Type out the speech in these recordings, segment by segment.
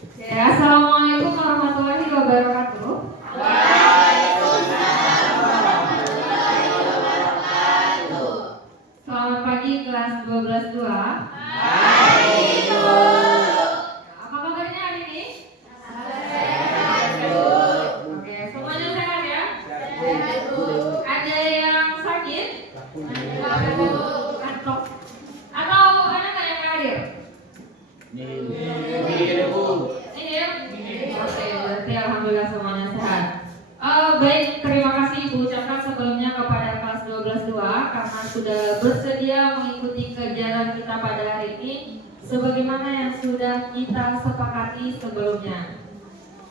Oke, Assalamualaikum warahmatullahi wabarakatuh. Waalaikumsalam warahmatullahi wabarakatuh. Selamat pagi kelas 12-2. Pagi guru. Apa kabarnya hari ini? Sehat guru. Oke, semuanya sehat ya? Sehat guru. Ada yang sakit? Sehat guru. Kantok? Atau ada nggak yang hadir? Ini bu. Ini ya? Oke, berarti alhamdulillah semuanya sehat. Baik, terima kasih Ibu ucapkan sebelumnya kepada kelas 12-2 karena sudah bersedia mengikuti kegiatan kita pada hari ini sebagaimana yang sudah kita sepakati sebelumnya.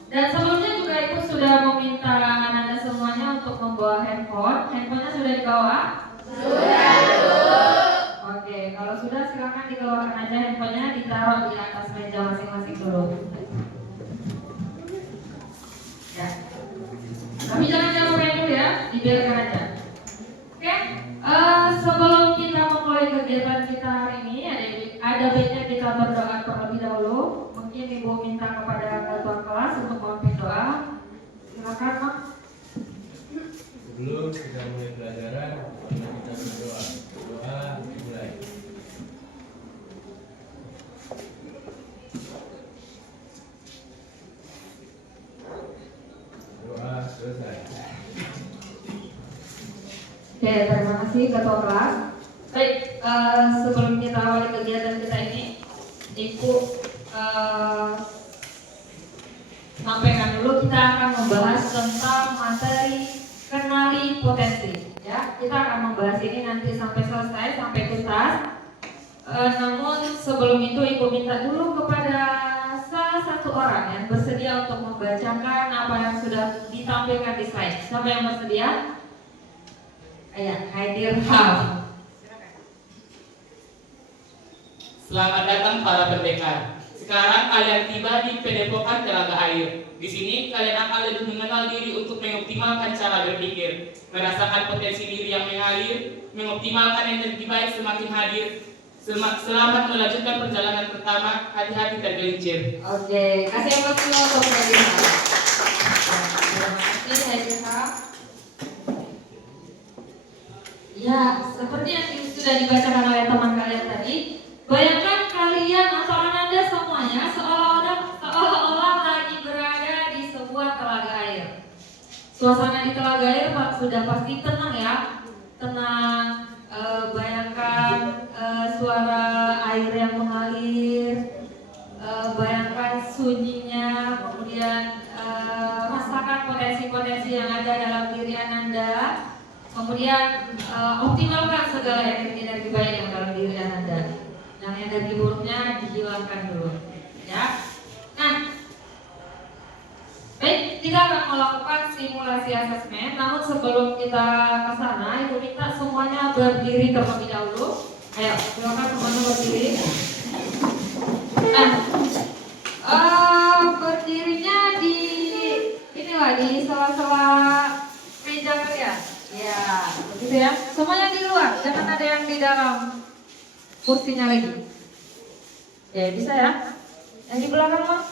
Dan sebelumnya juga Ibu sudah meminta Anda semuanya untuk membawa handphone. Handphonenya sudah dibawa? Sudah guru. Oke, kalau sudah silakan dikeluarkan aja handphonenya, ditaruh di atas meja masing-masing dulu. Ya. Tapi jangan main dulu ya, dibiarkan aja. Oke, sebelum kita memulai kegiatan kita hari ini, ada baiknya kita berdoa terlebih dahulu. Mungkin Ibu minta kepada ketua kelas untuk memimpin doa. Silakan, Mak. Sebelum kita mulai pelajaran, kita berdoa. Doa dimulai. Doa selesai. Oke, terima kasih ketua kelas. Baik, sebelum kita awali kegiatan kita ini, Ibu sampaikan dulu kita akan membahas tentang materi kenali potensi. Ya, kita akan membahas ini nanti sampai selesai, sampai tuntas. Namun sebelum itu Ibu minta dulu kepada salah satu orang yang bersedia untuk membacakan apa yang sudah ditampilkan di slide. Siapa yang bersedia? Ayo, hadir Hal. Selamat datang para pendekar. Sekarang kalian tiba di Padepokan Telaga Air. Di sini kalian akan lebih mengenal diri untuk mengoptimalkan cara berpikir, merasakan potensi diri yang mengalir, mengoptimalkan energi baik semakin hadir. Selamat melanjutkan perjalanan pertama. Hati-hati tergelincir. Oke, kasih emosi untuk hadir Hal. Terima kasih hadir Hal. Ya, seperti yang sudah dibacakan oleh teman kalian tadi, bayangkan kalian atau Anda semuanya seolah-olah lagi berada di sebuah telaga air. Suasana di telaga air sudah pasti tenang ya, tenang. Bayangkan suara air yang mengalir, bayangkan sunyinya, kemudian rasakan potensi-potensi yang ada dalam diri Anda. Kemudian optimalkan segala energi baik yang dalam diri Anda. Yang energi buruknya dihilangkan dulu, ya. Nah, baik, kita akan melakukan simulasi asesmen. Namun sebelum kita ke sana, Ibu minta semuanya berdiri terlebih dahulu. Ayo, silakan semuanya berdiri. Nah, berdirinya di inilah di sela-sela meja kalian. Ya, begitu ya. Semuanya di luar, jangan ada yang di dalam kursinya lagi. Ya, bisa ya. Yang di belakang mah?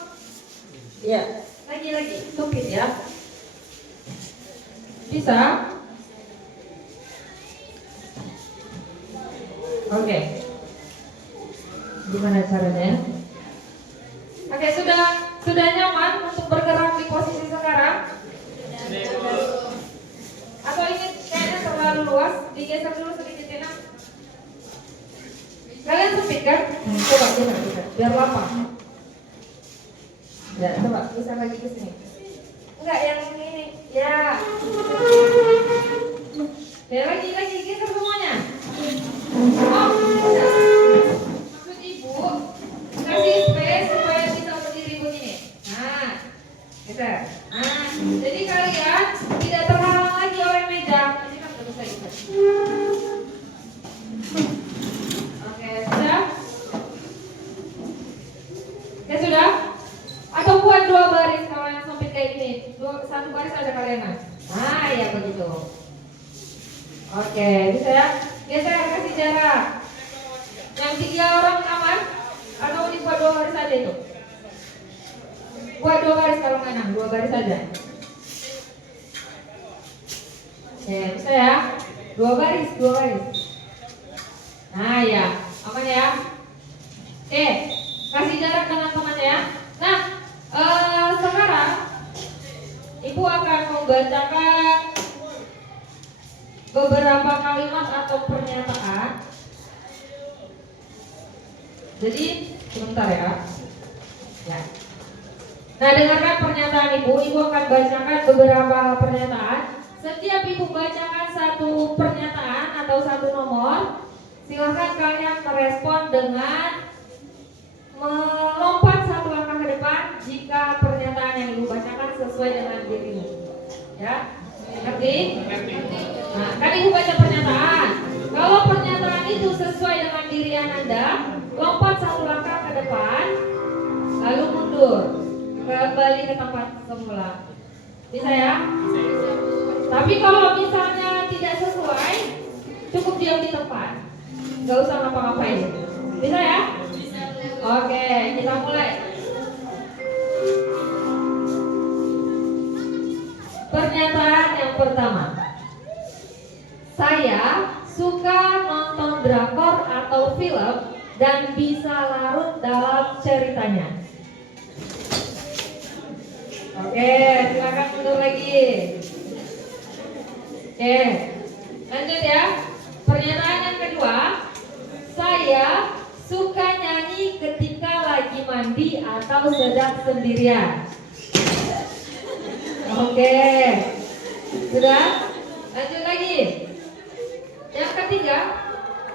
Ya, lagi, tupin ya. Bisa? Oke. Gimana caranya? Oke, sudah nyaman untuk bergerak di posisi sekarang? Atau ini kayaknya terlalu luas, digeser dulu sedikit ya. Kalian sempit kan? Coba, biar lapang. Ya, coba bisa lagi ke sini. Enggak, yang ini. Ya. Ya, lagi geser semuanya. Oh, bisa. Maksud Ibu kasih space supaya bisa berdiri begini. Nah, geser. Nah, jadi kalian tidak terhalang lagi oleh meja. Ini kan bisa geser. Oke, sudah? Ya sudah? Atau buat dua baris kalau yang sempit kayak gini. Satu baris ada kalian. Nah, ya begitu. Oke, bisa ya? Geser, kasih jarak. Yang 3 orang aman? Atau dibuat 2 baris saja itu? Buat 2 baris kalau nggak 6, 2 baris saja. Oke, bisa ya? 2 baris, 2 baris. Nah ya, aman ya? Oke, kasih jarak dengan teman ya. Nah, sekarang Ibu akan membacakan beberapa kalimat atau pernyataan. Jadi, sebentar ya. Ya. Nah, dengarkan pernyataan Ibu. Ibu akan bacakan beberapa pernyataan. Setiap Ibu bacakan satu pernyataan atau satu nomor, silakan kalian merespon dengan melompat satu langkah ke depan jika pernyataan yang Ibu bacakan sesuai dengan dirimu. Ya, ngerti? Nah, kan Ibu baca pernyataan. Kalau pernyataan itu sesuai dengan diri Anda, lompat satu langkah ke depan, lalu mundur, kembali ke tempat semula. Bisa ya? Tapi kalau misalnya tidak sesuai, cukup diam di tempat, nggak usah ngapa-ngapain. Bisa ya? Oke, kita mulai. Pernyataan yang pertama. Saya suka nonton drakor atau film dan bisa larut dalam ceritanya. Oke, silakan mundur lagi. Oke, lanjut ya. Pernyataan yang kedua. Saya suka nyanyi ketika lagi mandi atau sedang sendirian. Oke, sudah? Lanjut lagi. Yang ketiga,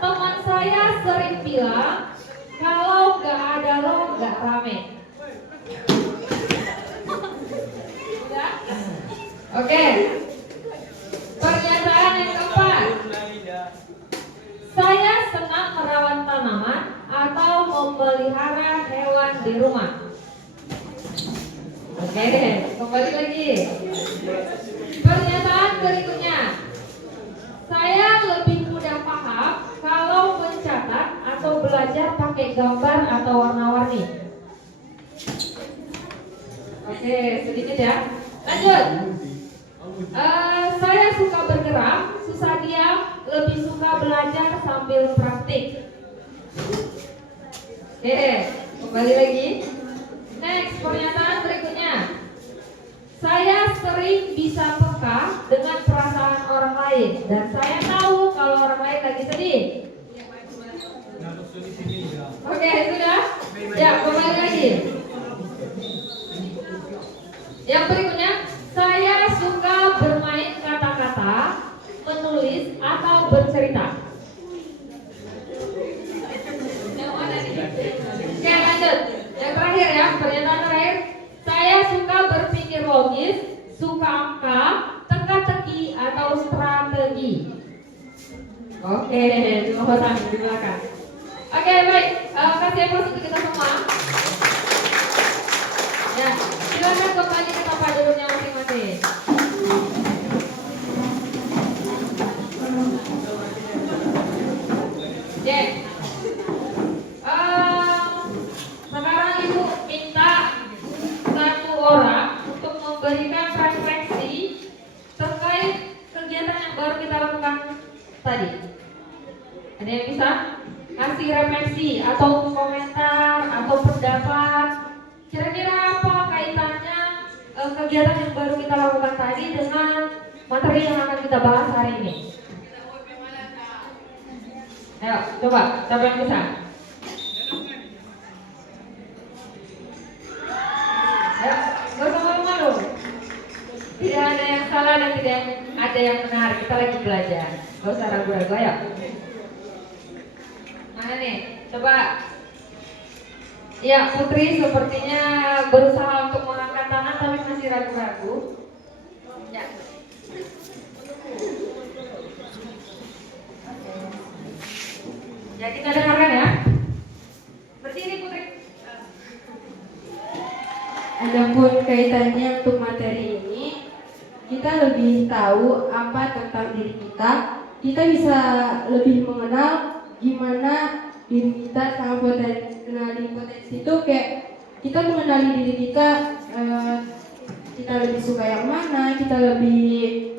teman saya sering bilang kalau nggak ada lo nggak rame. Sudah? Oke. Pernyataan yang keempat. Saya senang merawat tanaman atau memelihara hewan di rumah. Oke, kembali lagi. Pernyataan berikutnya. Saya lebih mudah paham kalau mencatat atau belajar pakai gambar atau warna-warni. Oke, sedikit ya. Lanjut. Saya suka bergerak, susah diam, lebih suka belajar sambil praktik. Oke, kembali lagi. Next, pernyataan berikutnya. Saya sering bisa peka dengan perasaan orang lain dan saya tahu kalau orang lain lagi sedih. Oke, sudah? Ya, kembali lagi. Yang berikutnya, saya suka bermain kata-kata, menulis atau bercerita. Oke, lanjut. Yang terakhir ya, pernyataan terakhir. Saya suka berpikir logis, suka angka, teka-teki atau strategi. Oke, terima kasih di belakang. Oke, baik. Kasih aplaus untuk kita semua. Ya, silakan kembali ke tempat duduknya masing-masing. Oke. Sekarang Ibu minta satu orang untuk memberikan refleksi terkait kegiatan yang baru kita lakukan tadi. Ada yang bisa kasih refleksi atau komentar atau pendapat? Kira-kira apa kaitannya kegiatan yang baru kita lakukan tadi dengan materi yang akan kita bahas hari ini? Ayo, coba, siapa yang bisa? Ya, gak usah malu-malu. Tidak ada yang salah dan tidak ada yang benar. Kita lagi belajar. Gak usah ragu-ragu, ayo. Mana nih? Coba. Ya, Putri sepertinya berusaha untuk mengangkat tangan tapi masih ragu-ragu. Ya. Ya, kita dengarkan ya. Berdiri Putri. Adapun kaitannya untuk materi ini, kita lebih tahu apa tentang diri kita. Kita bisa lebih mengenal gimana diri kita sama potensi itu kayak kita mengenali diri kita, kita lebih suka yang mana, kita lebih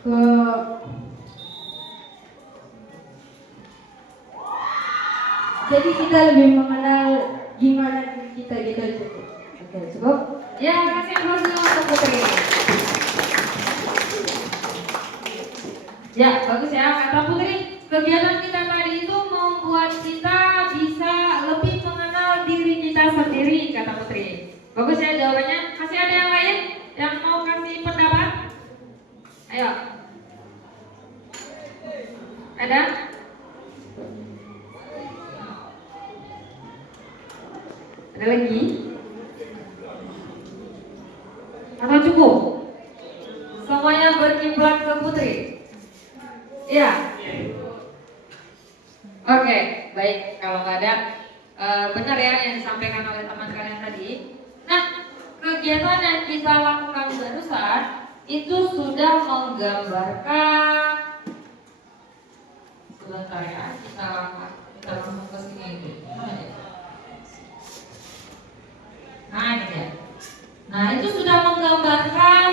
ke jadi kita lebih mengenal gimana diri kita gitu aja. Oke, cukup. Ya, kasih aplaus dulu untuk Putri. Ya, bagus ya kata Putri. Kegiatan kita tadi itu membuat kita bisa lebih mengenal diri kita sendiri, kata Putri. Bagus ya jawabannya. Masih ada yang lain yang mau kasih pendapat? Ayo. Ada? Ada lagi? Atau cukup? Semuanya berkiblat ke Putri? Iya? Oke, baik. Kalau nggak ada, benar ya yang disampaikan oleh teman kalian tadi. Nah, kegiatan yang kita lakukan barusan itu sudah menggambarkan. Sebentar ya, kita langsung ke sini itu. Nah, ini ya. Nah, itu sudah menggambarkan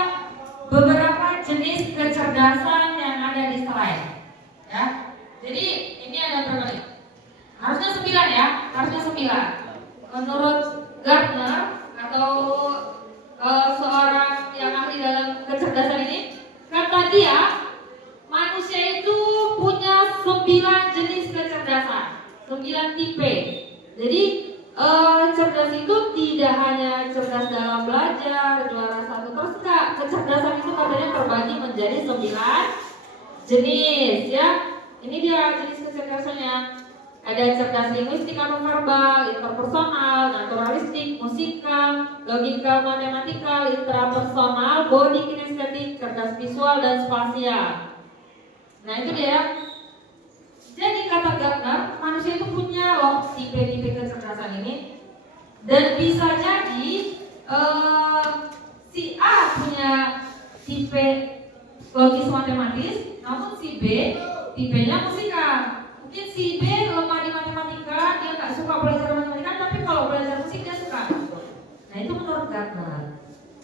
beberapa jenis kecerdasan yang ada di slide. Ya. Jadi, ini ada berapa nih? Harusnya 9 ya, harusnya 9. Menurut Gartner atau seorang yang ahli dalam kecerdasan ini, kata dia, manusia itu punya 9 jenis kecerdasan, 9 tipe. Jadi cerdas itu tidak hanya cerdas dalam belajar, juara 1 terus enggak. Kecerdasan itu katanya terbagi menjadi 9 jenis ya. Ini dia jenis kecerdasannya. Ada cerdas linguistik atau verbal, interpersonal, naturalistik, musikal, logika matematikal, intrapersonal, body kinestetik, cerdas visual dan spasial. Nah itu dia. Jadi kata Gartner, manusia itu punya loh tipe-tipe kecerdasan ini. Dan bisa jadi si A punya tipe logis matematis, namun si B tipenya musikal. Mungkin si B lemah di matematika, dia nggak suka belajar matematika, tapi kalau belajar musik dia suka. Nah itu menurut Gartner.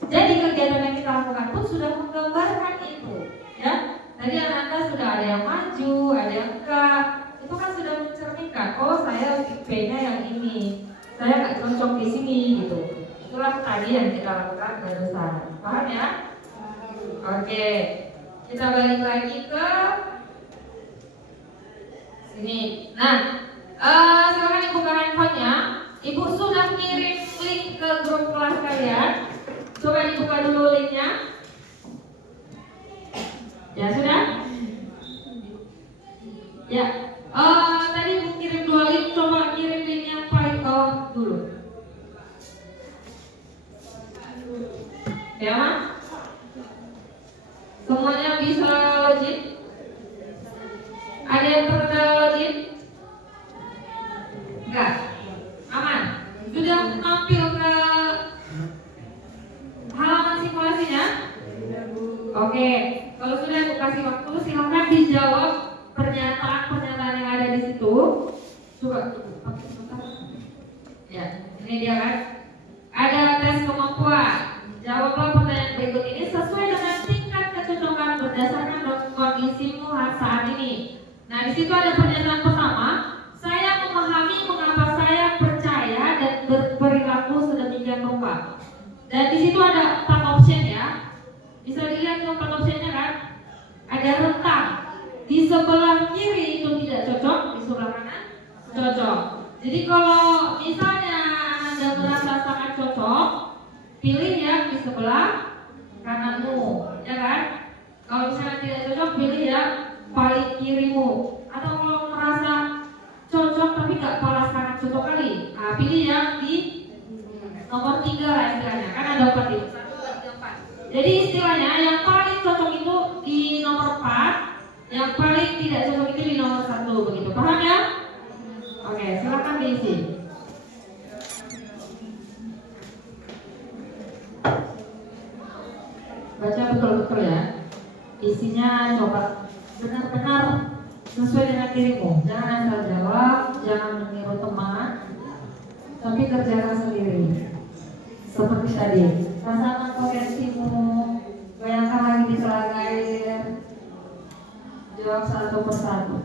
Jadi kegiatan yang kita lakukan pun sudah menggambarkan itu, ya. Tadi anak-anak sudah ada yang maju, ada yang enggak. Itu kan sudah mencerminkan, oh saya tipenya yang ini, saya nggak cocok di sini gitu. Itulah tadi yang kita lakukan barusan. Paham ya? Oke, kita balik lagi ke sini. Nah, silakan dibuka handphonenya. Ibu sudah kirim link ke grup kelas kalian. Coba dibuka dulu linknya. Ya sudah? Ya. Tadi ibu kirim 2 link. Coba kirim link yang paling bawah dulu. Ya, Ma? Semuanya bisa login? Ada yang terkendala login? Enggak? Aman? Sudah tampil ke halaman simulasinya? Oke, kalau sudah aku kasih waktu, silakan dijawab pernyataan-pernyataan yang ada di situ. Coba, pakai sebentar. Ya, ini dia kan. Ada tes kemampuan. Jawablah pertanyaan berikut ini sesuai dengan tingkat kecocokan berdasarkan kondisimu saat ini. Nah, di situ ada pernyataan pertama. Saya memahami mengapa saya percaya dan berperilaku sedemikian rupa. Dan di situ ada 4 option ya. Bisa dilihat tuh 4 optionnya kan? Ada rentang. Di sebelah kiri itu tidak cocok, di sebelah kanan cocok. Jadi kalau misalnya Anda merasa sangat cocok, pilih yang di sebelah kananmu, ya kan? Kalau misalnya tidak cocok, pilih yang paling kirimu. Atau kalau merasa cocok tapi nggak sangat cocok kali, nah, pilih yang di nomor 3 lah istilahnya. Kan ada 4 itu. 1, 2, 3, 4. Jadi istilahnya yang paling cocok itu di nomor 4, yang paling tidak cocok itu di nomor 1, begitu. Paham ya? Oke, silakan diisi. Baca betul-betul ya. Isinya coba benar-benar sesuai dengan dirimu. Jangan asal jawab, jangan meniru teman, tapi kerjakan sendiri. seperti tadi. Rasakan potensimu, bayangkan lagi di telaga air. Jawab satu persatu.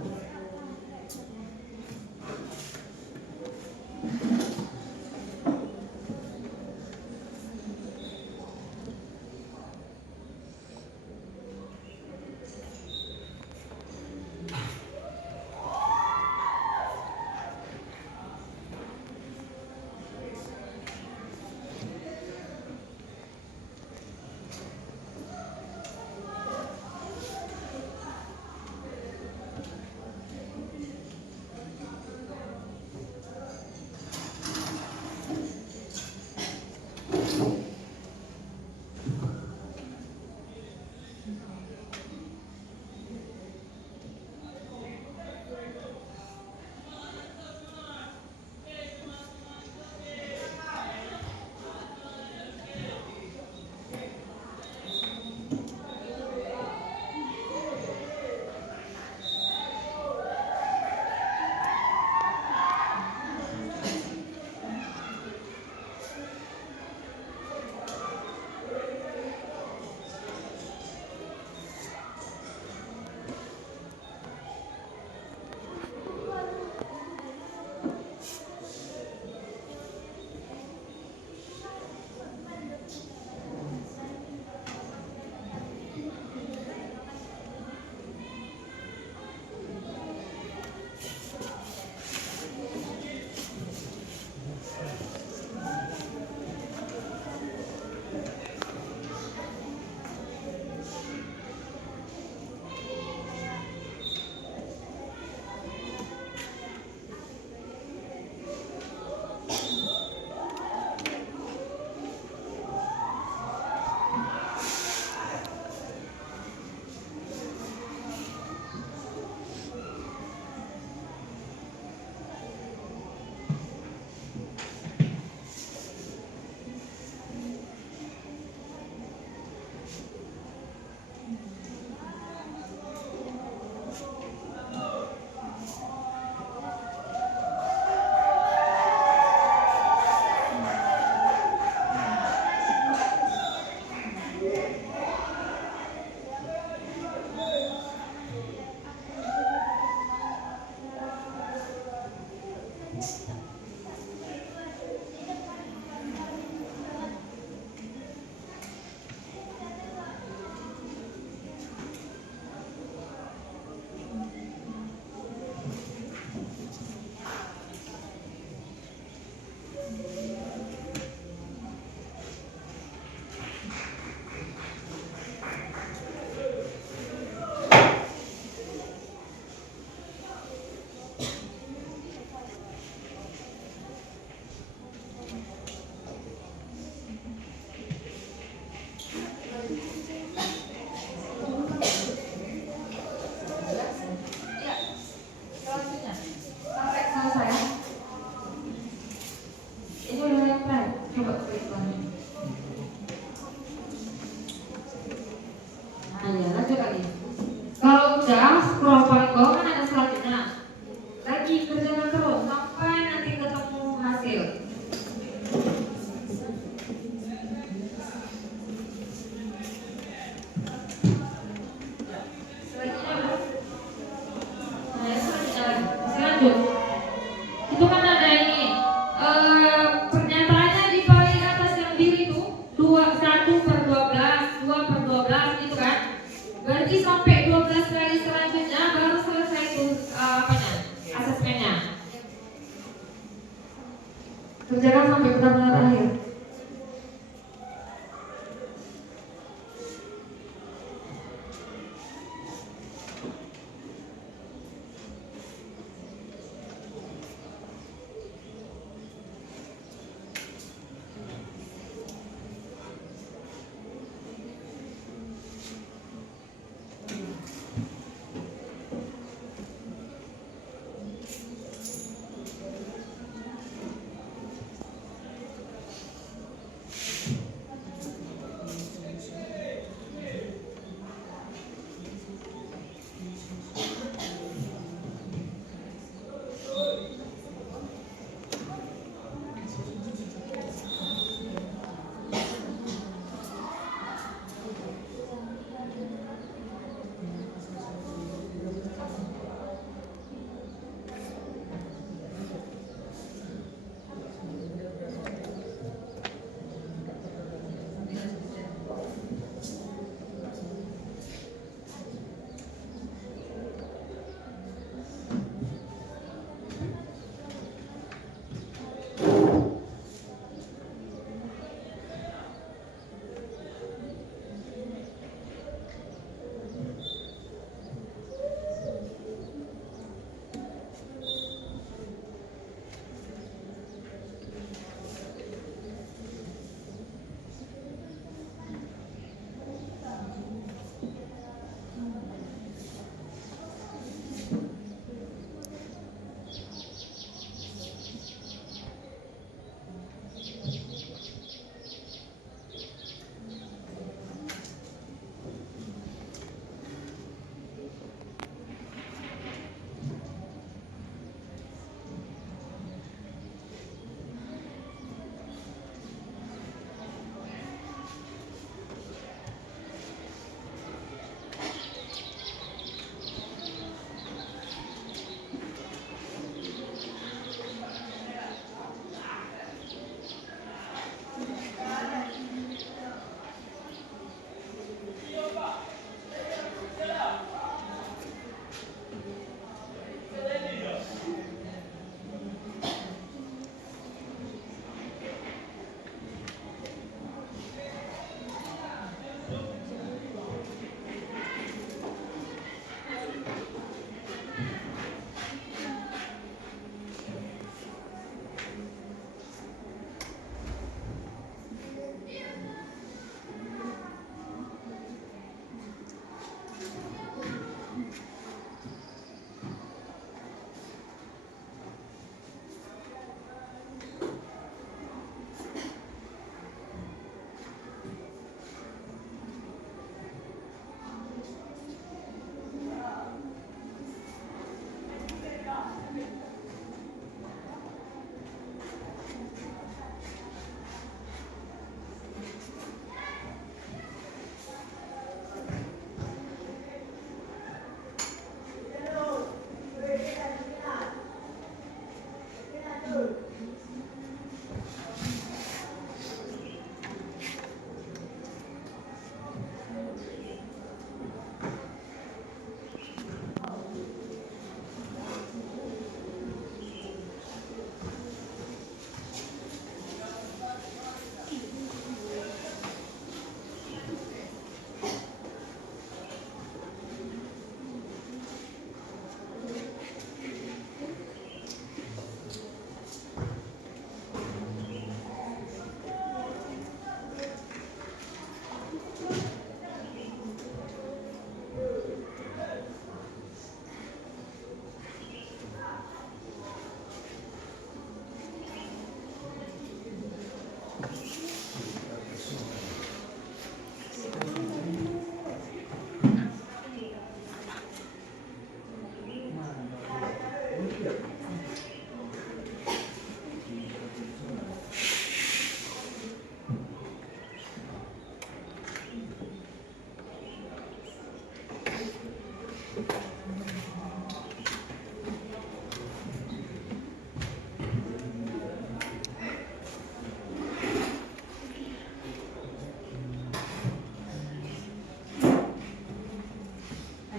Kerjakan sampai benar-benar akhir.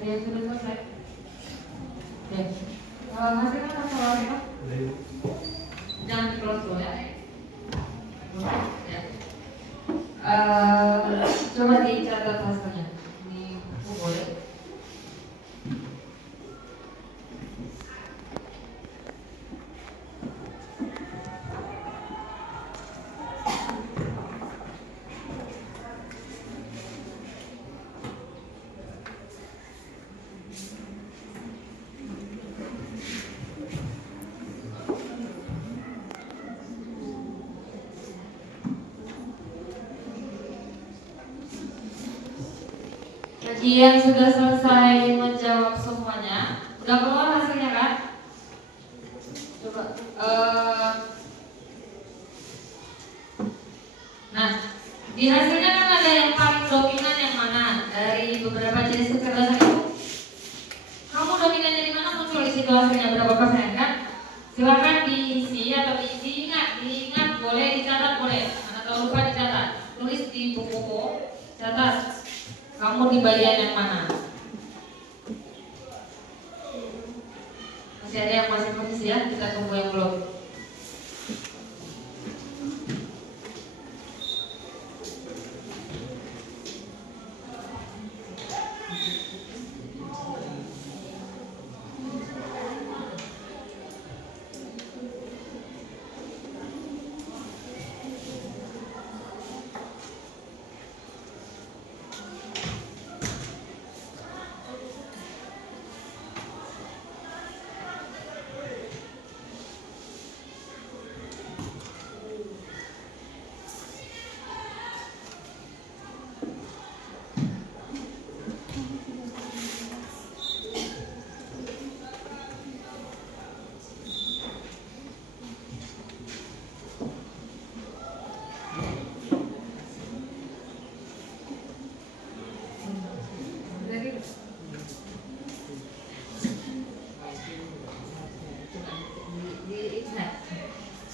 Ada yang sudah selesai? Oke. Hasilnya apa soalnya? Jangan di close dulu ya. Ya. Coba dicatat hasilnya. Ini buku boleh. Bagi yang sudah selesai menjawab semuanya, udah keluar hasilnya kan? Coba. Nah, di hasilnya kan ada yang paling dominan yang mana? Dari beberapa jenis kecerdasan itu, kamu dominannya di mana muncul di situ hasilnya berapa persen kan? Silakan diisi atau diingat, boleh dicatat boleh. Atau lupa dicatat, tulis di bukumu, catat. Kamu di bagian yang mana? Masih ada yang masih posisi ya? Kita tunggu yang belum.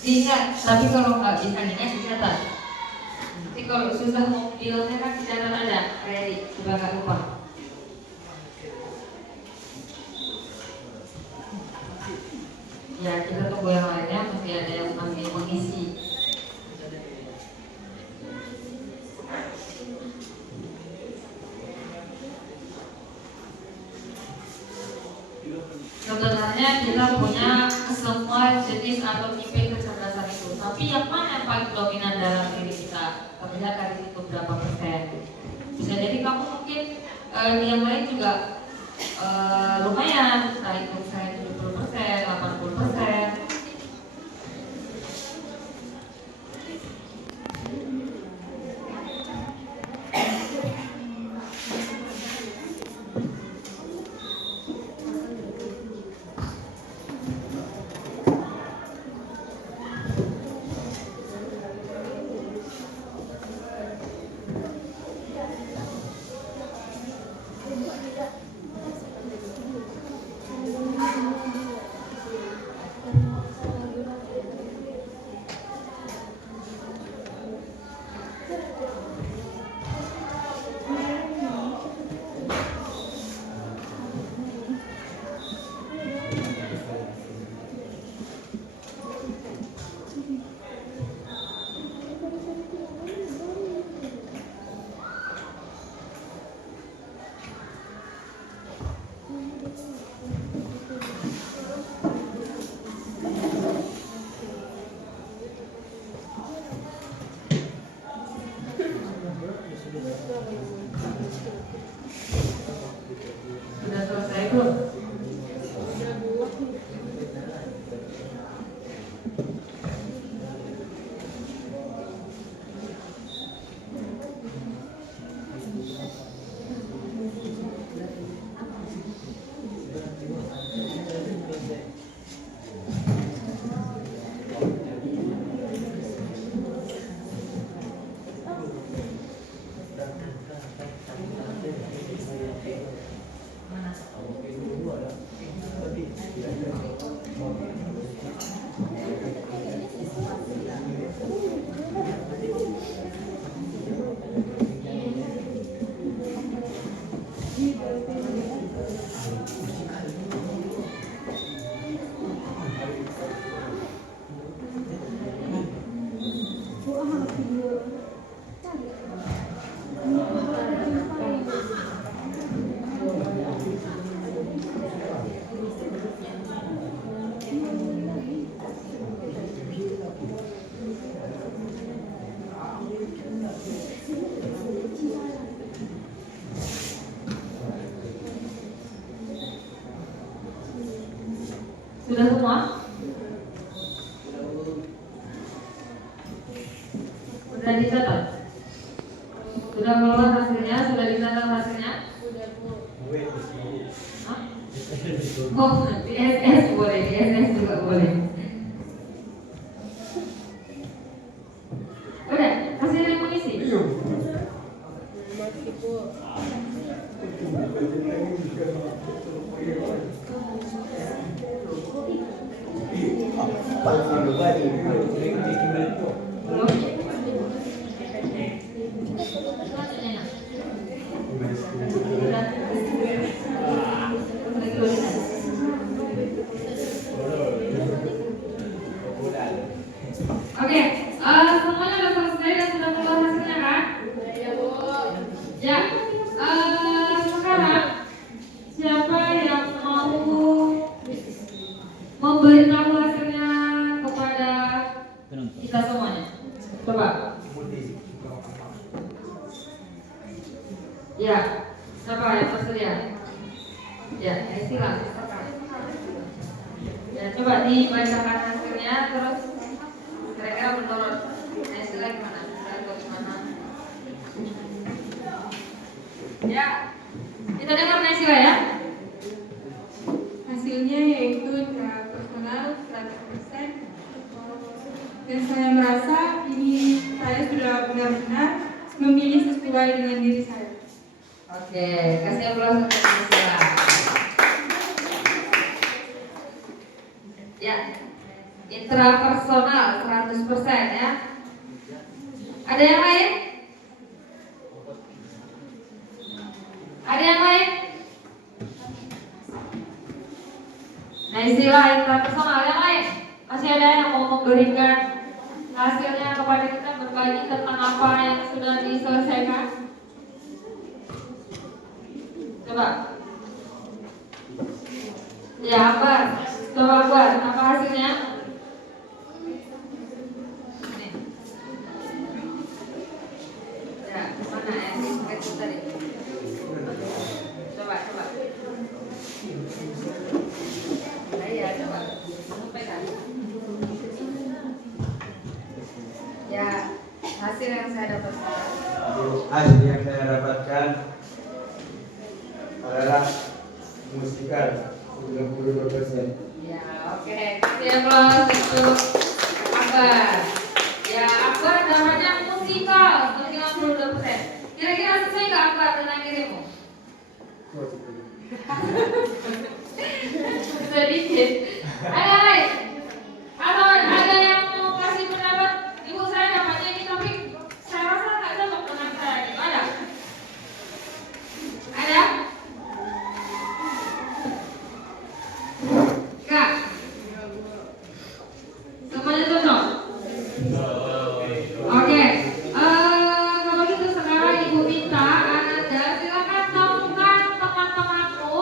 Diingat, tapi kalau nggak bisa ingat dicatat. Nanti kalau susah mau bilangnya kan dicatat ada, ready, supaya nggak lupa. Ya kita tunggu yang lainnya, masih ada yang masih mengisi. Sebenarnya kita punya semua jenis atau tipe kecerdasan itu, tapi yang mana yang paling dominan dalam diri kita? Terlihat dari situ berapa persen. Bisa jadi kamu mungkin yang lain juga lumayan, entah itu saya 70%, 80%. Sudah selesai belum? Mana? Sudah semua? Sudah dicatat? Sudah keluar hasilnya? Sudah dicatat hasilnya? Hah? Oh, di SS boleh, di SS juga boleh. Udah, hasil yang mengisi? Belum? Oke, semuanya sudah selesai dan sudah keluar hasilnya kan? Ya, sekarang siapa yang mau memberitahu hasilnya kepada kita semuanya? Coba. Ya, siapa yang bersedia? Ya, silakan. Ya, coba dibacakan hasilnya terus kira-kira menurut Nesila gimana? Atau gimana? Ya, kita dengar Nesila ya. Hasilnya yaitu secara personal 100%. Dan saya merasa ini saya sudah benar-benar memilih sesuai dengan diri saya. Oke, kasih aplaus untuk Nesila. Ya, intrapersonal 100% ya. Ada yang lain? Ada yang lain? Nah, istilah intrapersonal yang lain. Masih ada yang mau memberikan hasilnya kepada kita, berbagi tentang apa yang sudah diselesaikan? Coba. Ya, Akbar. Coba Akbar, apa hasilnya? Nih. Ya, mana ya? Itu tadi. Coba. Iya, coba. Sampaikan. Ya, hasil yang saya dapatkan. Hasil yang saya dapatkan adalah musikal 32%. Ya, oke. Kasih aplaus untuk Akbar. Ya, Akbar namanya musikal 92%. Kira-kira sesuai nggak Akbar dengan dirimu? Sedikit. Ada yang lain? Atau ada yang mau kasih pendapat? Ibu saya dapatnya ini tapi saya rasa nggak cocok dengan saya. Gitu. Ada? Ada? Kak? Semuanya cocok? Oke. Kalau gitu sekarang Ibu minta Ananda silakan temukan teman-temanmu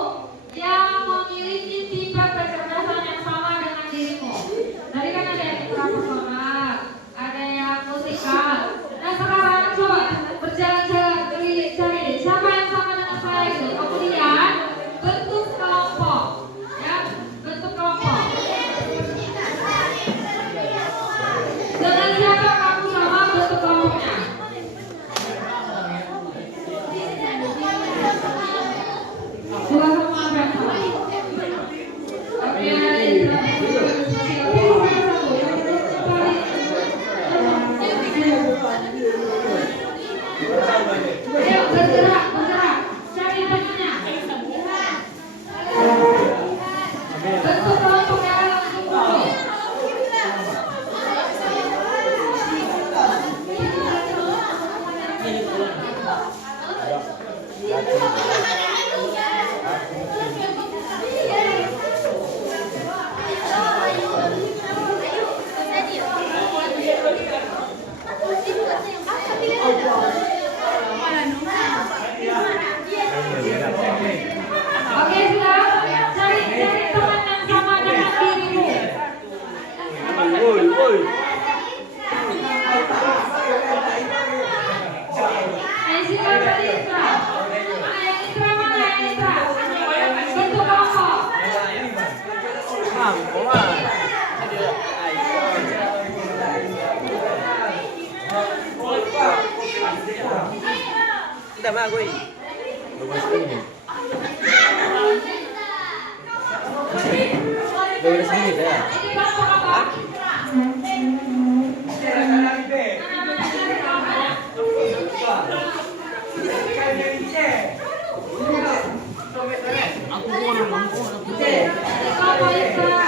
yang memiliki tipe kecerdasan yang sama dengan dirimu. Tadi kan ada yang intrapersonal, ada yang musikal. Nah sekarang coba berjalan-jalan cari siapa yang sama dengan saya itu. Kemudian bentuk kelompok, ya bentuk kelompok. Dengan siapa kamu sama bentuk kelompoknya? Coba sama apa yang sama? Oke, ayo bergerak, cari temannya. Bentuk kelompoknya langsung kumpul. Oke, sudah. Cari teman yang sama dengan dirimu. Sila tadi Isra. Mana yang Isra? Bentuk kelompok. mah gue. Boleh sini ya. Ini kelompok apa? Kelompok Isra.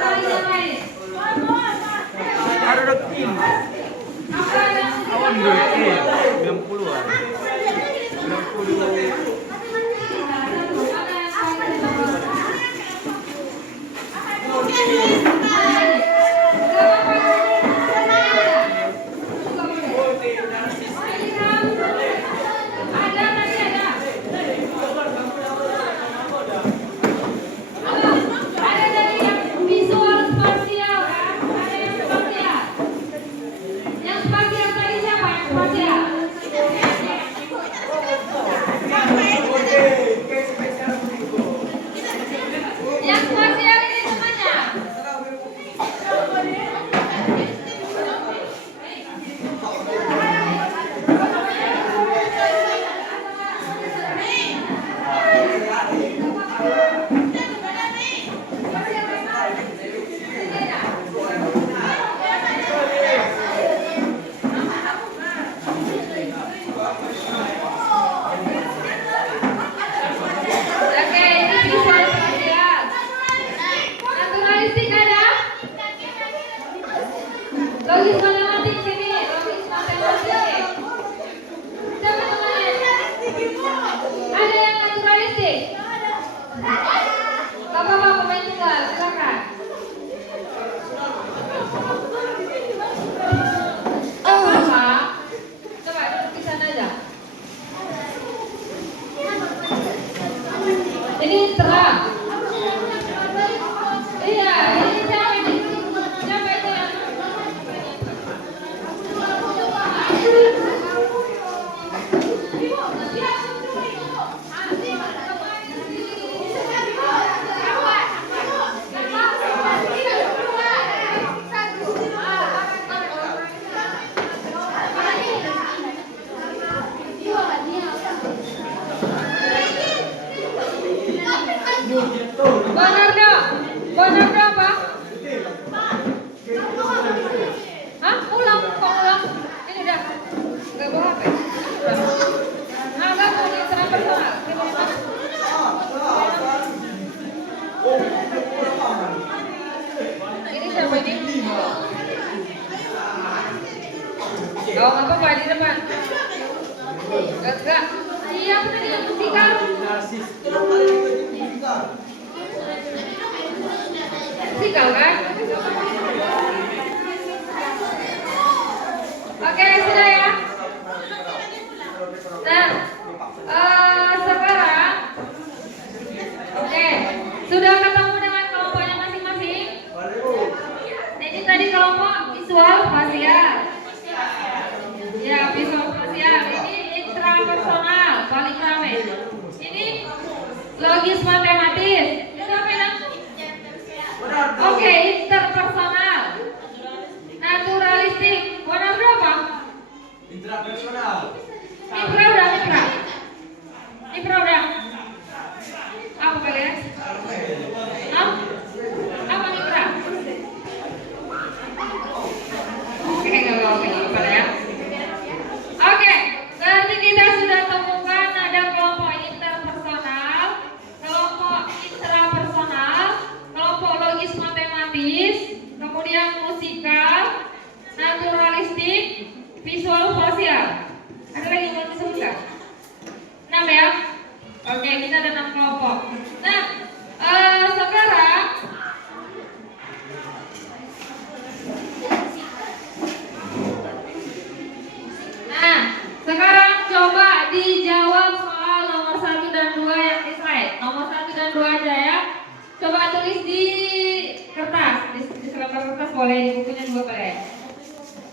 Lain yang lain. Ada tim. Apa yang Awan berarti 90-an. 90. Ada dari yang visual spasial kan? Ada yang spasial. Yang spasial tadi siapa yang spasial? Yang spasial ini semuanya. Oke, ini visual spasial. Naturalistik ada? Logis matematik sini, logis matematik. Siapa namanya? Ada yang naturalistik? Bapak-bapak pemain tunggal, silakan. Apa? Coba duduk di sana aja. Ini terang. Iya, ini siapa ini? Siapa itu yang? Bonardo. Bonardo apa? Hah? Ulang, kok ulang? Ini udah nggak bawa HP. Nah, nggak mau diserang personal. Ini siapa ini? Oh, nggak apa-apa di depan. Enggak. Iya, aku tadi yang musikal. Musikal kan? Oke, sudah ya. Nah, sekarang, oke, sudah ketemu dengan kelompoknya masing-masing. Ini tadi kelompok visual spasial. Ya, visual spasial. Ini intrapersonal, paling ramai. Ini logis matematis. Siapa yang? Oke, interpersonal. Naturalistik. Warna berapa? Intrapersonal. Mitra udah, mitra. Mitra udah. Apa kalian? Apa mitra? Oke, nggak apa-apa ya. Oke, berarti kita sudah temukan ada kelompok interpersonal, kelompok intrapersonal, kelompok logis matematis, kemudian musikal, naturalistik, visual spasial. Ada lagi yang mau disebut nggak? 6 ya? Oke, kita ada 6 kelompok. Nah, sekarang sekarang coba dijawab soal nomor 1 dan 2 yang di slide. Nomor 1 dan 2 aja ya. Coba tulis di kertas, di selembar kertas boleh, di bukunya juga boleh.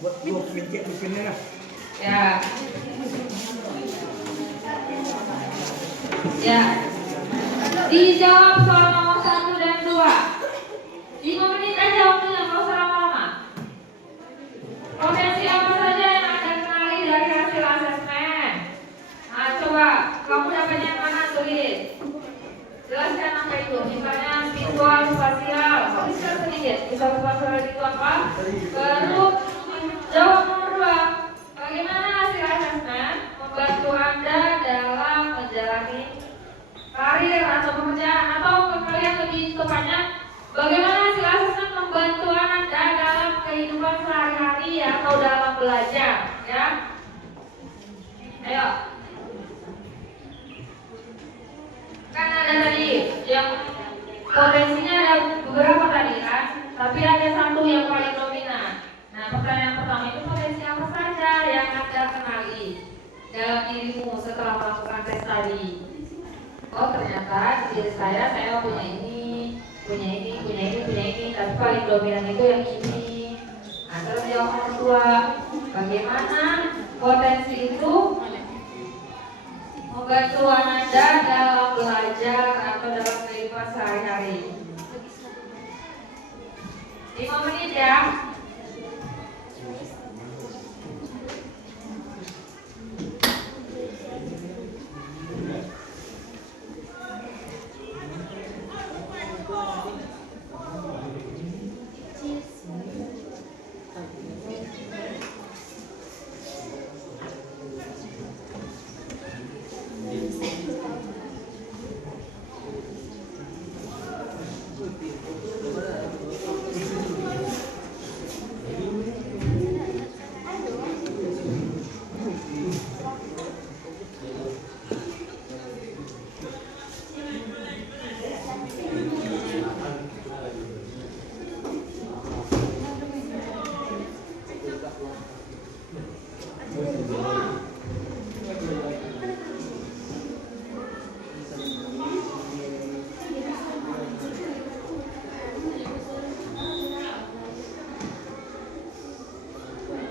Buat mencet bukunya lah. Ya. Ya. Dijawab soal nomor 1 dan 2. 5 menit aja waktunya, nggak usah lama-lama. Potensi apa saja yang Anda kenali dari hasil asesmen? belajar, ya. Ayo. Kan ada tadi yang potensinya ada beberapa tadi kan, tapi ada satu yang paling dominan. Nah, pertanyaan pertama itu potensi apa saja yang Anda kenali dalam dirimu setelah melakukan tes tadi? Oh, ternyata di diri saya punya ini, punya ini, punya ini, punya ini, tapi paling dominan itu yang ini. Nah, terus yang nomor 2, bagaimana potensi itu membantu Anda dalam belajar atau dalam kehidupan sehari-hari? 5 menit ya.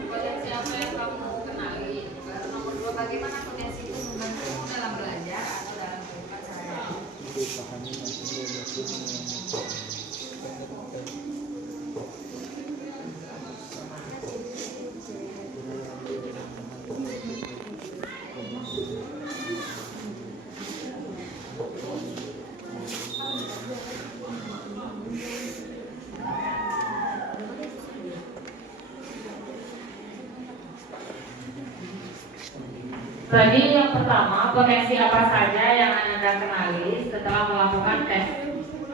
Potensi apa yang kamu kenali? Baru nomor 2, bagaimana potensi itu membantu dalam belajar atau dalam kehidupan sehari-hari? Tadi yang pertama, potensi apa saja yang Anda kenali setelah melakukan tes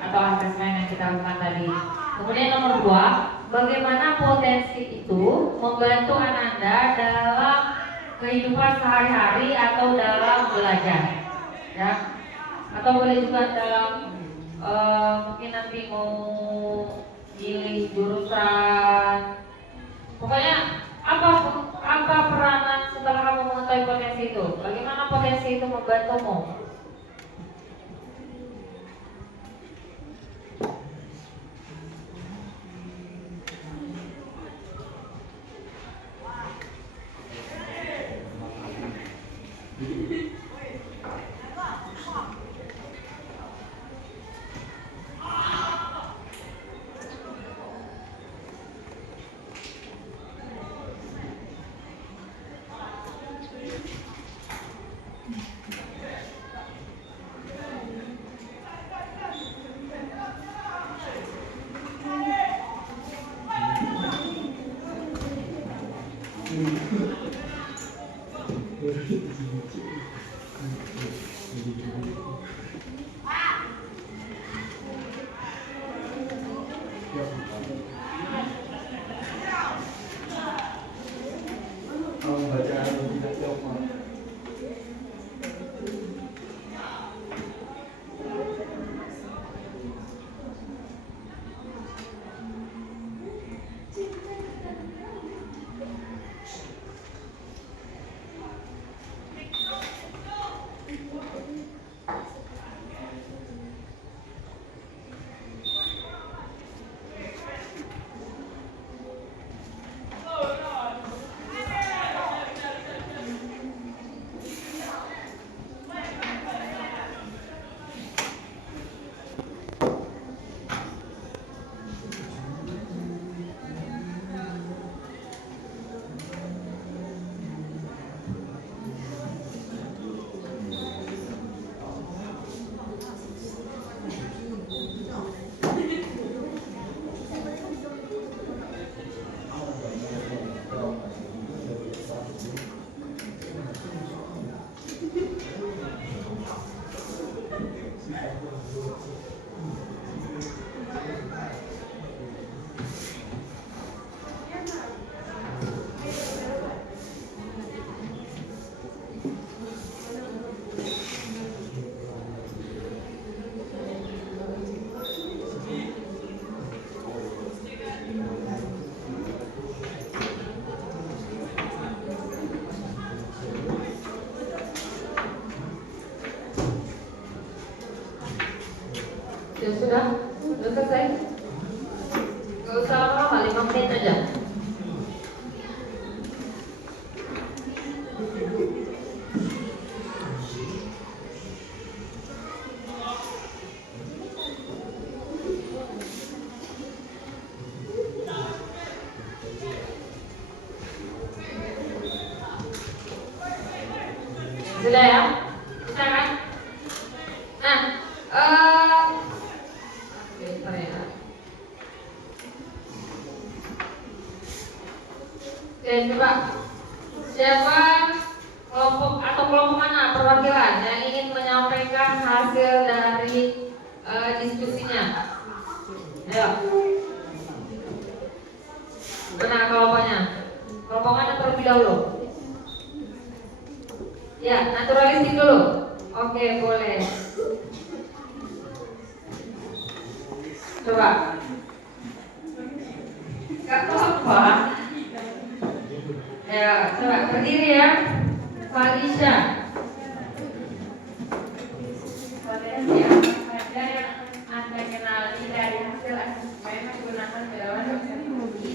atau asesmen yang kita lakukan tadi. Kemudian nomor 2, bagaimana potensi itu membantu Anda dalam kehidupan sehari-hari atau dalam belajar, ya? Atau boleh juga dalam mungkin nanti mau pilih jurusan. Pokoknya apa peranan setelah kamu mengetahui potensi itu? Bagaimana potensi itu membantumu? Ya sudah selesai. Gak usah lama-lama, 5 menit aja. Sudah ya? Bisa kan? Nah, bentar ya. Oke, coba. Siapa kelompok atau kelompok mana perwakilan yang ingin menyampaikan hasil dari diskusinya? Ayo. Mana kelompoknya? Kelompok mana terlebih dahulu? Ya, naturalistik dulu. Oke, boleh. Coba. Gak apa-apa. Ya, coba berdiri ya. Falisha. Potensi apa saja yang Anda kenali dari hasil asesmen menggunakan relawan dosen teknologi?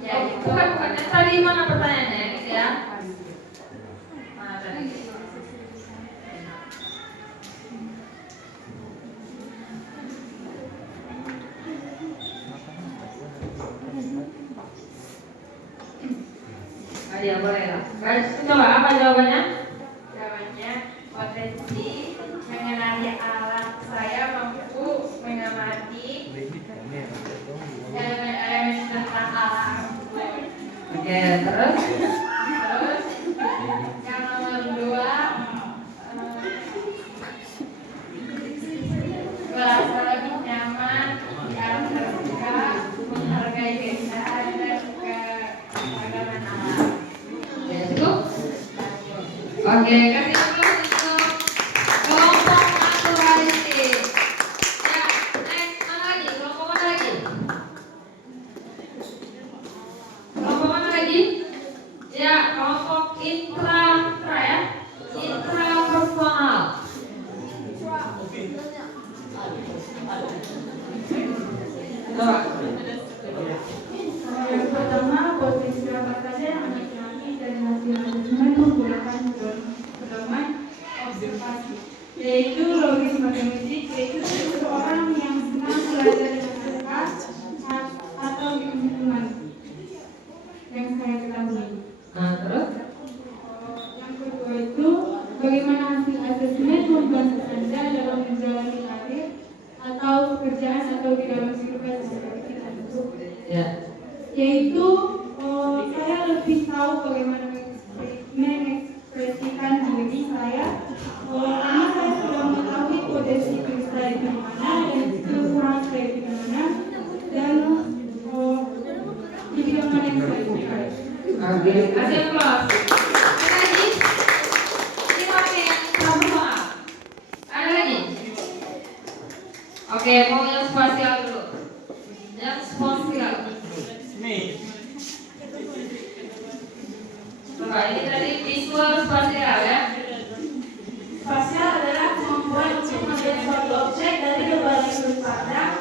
Ya, bukan tadi mana pertanyaannya gitu ya? Mana tadi? Ya boleh lah. Coba apa jawabannya? Jawabannya potensi mengenali alat saya mampu mengamati elemen-elemen tentang alam. Oke, terus? Terus yang nomor 2 merasa lebih nyaman di alam terbuka, menghargai keindahan dan keanekaragaman alam. Ya, cukup? Oke, kasih aplaus untuk kelompok naturalistik. Ya, next mana lagi? Kelompok mana lagi? Kelompok mana lagi? Ya, kelompok intra ya, intrapersonal. Coba. Yang pertama, potensi apa saja yang Anda kenali dari hasil asesmen menggunakan pedoman observasi, yaitu logis matematik, yaitu seseorang yang senang belajar dengan dekat atau hitung-hitungan yang saya ketahui. Nah, terus? Yang kedua itu bagaimana hasil asesmen membantu Anda dalam menjalani karir atau pekerjaan atau di dalam kehidupan seperti kita sebut. Ya. Yaitu saya lebih tahu bagaimana mengekspresikan diri saya karena saya sudah mengetahui potensi diri saya di mana dan kelemahan saya di mana dan di bidang mana yang saya sukai. Oke, kasih aplaus. Ada lagi? Ini pakai yang intrapersonal. Ada lagi? Oke, mau yang spasial dulu. Yang spasial. Coba ini tadi visual spasial ya. Spasial adalah kemampuan untuk melihat suatu objek dari berbagai sudut pandang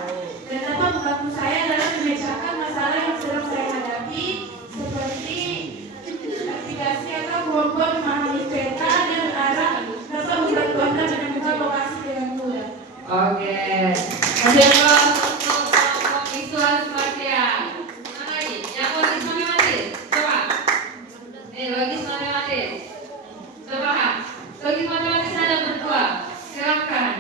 dan dapat membantu saya dalam memecahkan masalah yang sedang saya hadapi, seperti navigasi atau kemampuan memahami peta dan arah dapat membantu Anda menemukan lokasi dengan mudah. Oke. Kasih aplaus untuk kelompok visual spasial. Mana lagi? Yang logis matematis. Coba. Logis matematis. Coba. Logis matematis ada berdua. Silakan.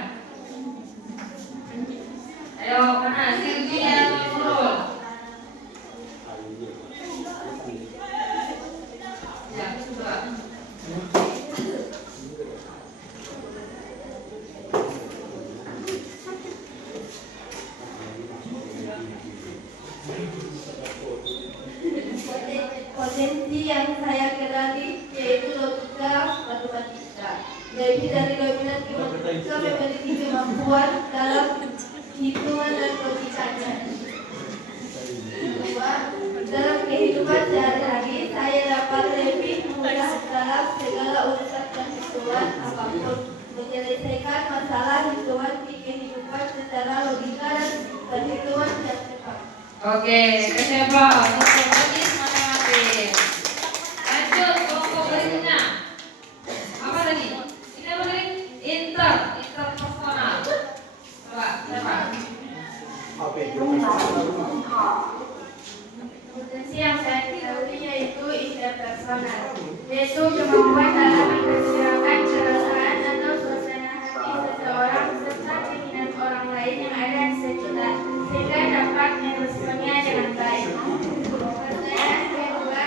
Ayo, mana? Sylvia atau Nurul? Ya, coba. Potensi yang saya kenali yaitu logika matematika. Jadi dari logika matematika memiliki kemampuan dalam hitungan dan logikanya. Kedua, dalam kehidupan sehari-hari saya dapat lebih mudah dalam segala urusan kehidupan apapun menyelesaikan masalah hitungan di kehidupan dibuat secara logika dan perhitungan yang cepat. Oke, kecepatan untuk logis matematis. Lanjut kelompok berikutnya. Apa tadi? Ini apa tadi? Interpersonal. Coba, siapa? Potensi yang saya ketahui yaitu interpersonal, yaitu kemampuan dalam memperkirakan perasaan atau suasana hati seseorang serta keinginan orang lain yang ada di sekitar, sehingga dapat meresponnya dengan baik. Pertanyaan kedua,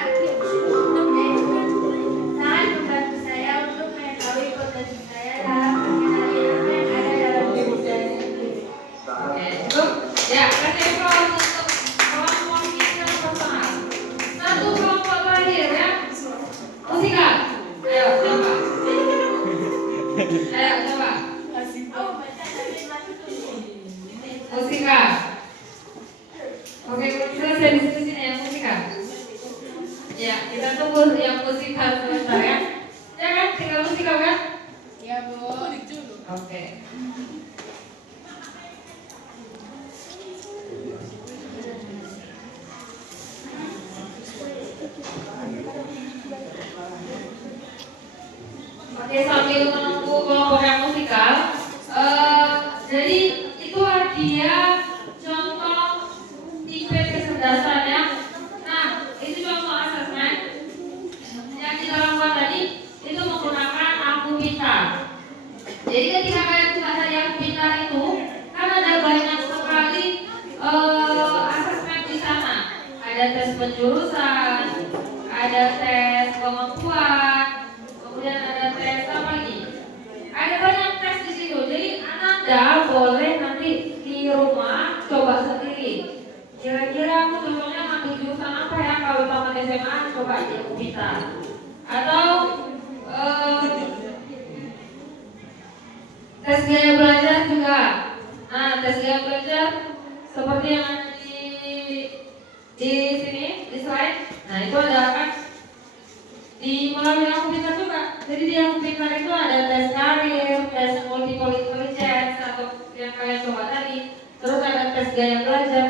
sangat membantu saya untuk mengetahui potensi saya dalam mengenali apa yang ada dalam diri saya sendiri. Oke, cukup. Ya, kecepatan untuk kelompok interpersonal. Satu kelompok terakhir ya. Musikal. Ayo, siapa? Ayo, coba. Musikal. Oke, selesai diskusinya yang musikal. Ya, kita tunggu yang musikal sebentar ya. Ya kan, tinggal musikal kan? Ya, Bu. Oke. Oke, sambil menunggu kelompok yang musikal, jadi itulah dia contoh tipe kecerdasan ya. Nah, itu contoh asesmen yang di dalam buat tadi itu menggunakan aku pintar. Jadi ketika kalian buka tadi aku pintar itu, kan ada banyak sekali asesmen di sana. Ada tes penjurusan, ada tes kemampuan, kemudian ada tes apa lagi? Ada banyak tes di situ. Jadi Anda boleh nanti di rumah coba sendiri. Kira-kira aku cocoknya ngambil jurusan apa ya kalau tamat SMA? Coba di aku pintar. Atau tes gaya belajar juga. Nah, tes gaya belajar seperti yang ada di sini di slide. Nah, itu ada kan di melalui aku pintar juga. Jadi di aku pintar itu ada tes karir, tes multiple intelligence atau yang kalian coba tadi. Terus ada tes gaya belajar.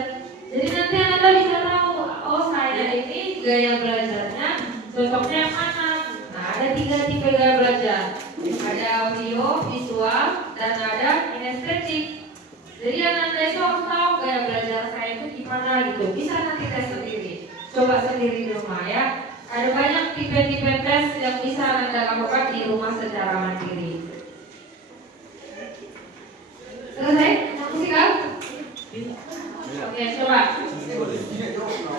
Jadi nanti Anda bisa tahu, oh saya ini gaya belajarnya cocoknya yang mana. Nah, ada 3 tipe gaya belajar. Ada audio, visual, dan ada kinestetik. Jadi Anda itu harus tahu gaya belajar saya itu gimana gitu. Bisa nanti tes sendiri. Coba sendiri di rumah ya. Ada banyak tipe-tipe tes yang bisa Anda lakukan di rumah secara mandiri. Selesai? Musikal? Oke, coba. Coba.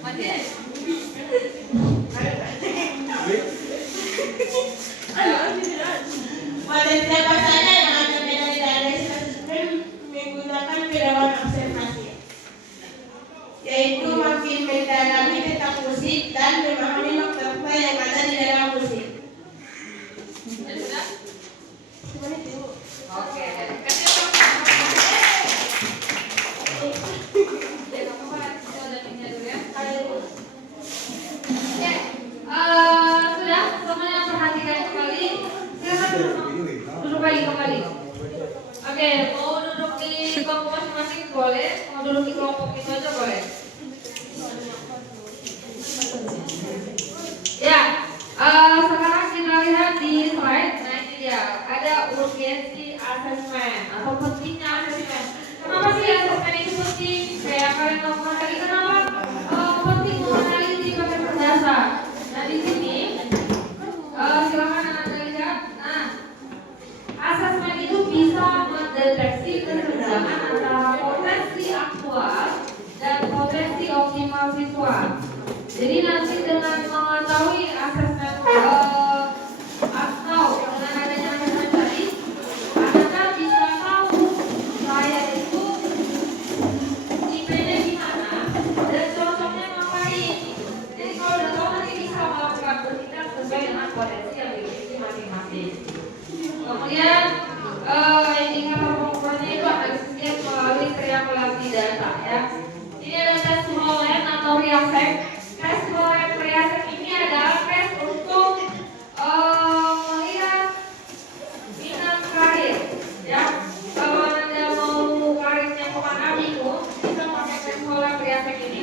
Mati ya? Potensi apa saja yang ada dari asesmen menggunakan pedoman observasi, yaitu makin mendalami tentang musik dan memahami makna yang ada di dalam musik. Sudah? Oke. Sudah, semuanya perhatikan kembali. Silakan duduk lagi kembali. Oke, mau duduk di kelompok masing-masing boleh, mau duduk di kelompok itu aja boleh. Ya, sekarang kita lihat di slide. Nah ini dia, ada urgensi asesmen atau pentingnya asesmen. Kenapa sih asesmen itu penting? Kayak kalian ngomong tadi, kenapa penting mengenali tipe kecerdasan? Nah di sini silakan Anda lihat. Nah, asesmen itu bisa mendeteksi kesenjangan antara potensi aktual dan potensi optimal siswa. Jadi nanti dengan mengetahui asesmen atau dengan adanya asesmen tadi, Anda bisa tahu saya itu tipe Kemudian indikator pengukurannya itu akan disisir melalui triangulasi data ya. Ini ada tes Holland atau Riasek. Tes Holland Riasek ini adalah tes untuk melihat minat karir ya. Kalau Anda mau karirnya kemana bingung, bisa pakai tes Holland Riasek ini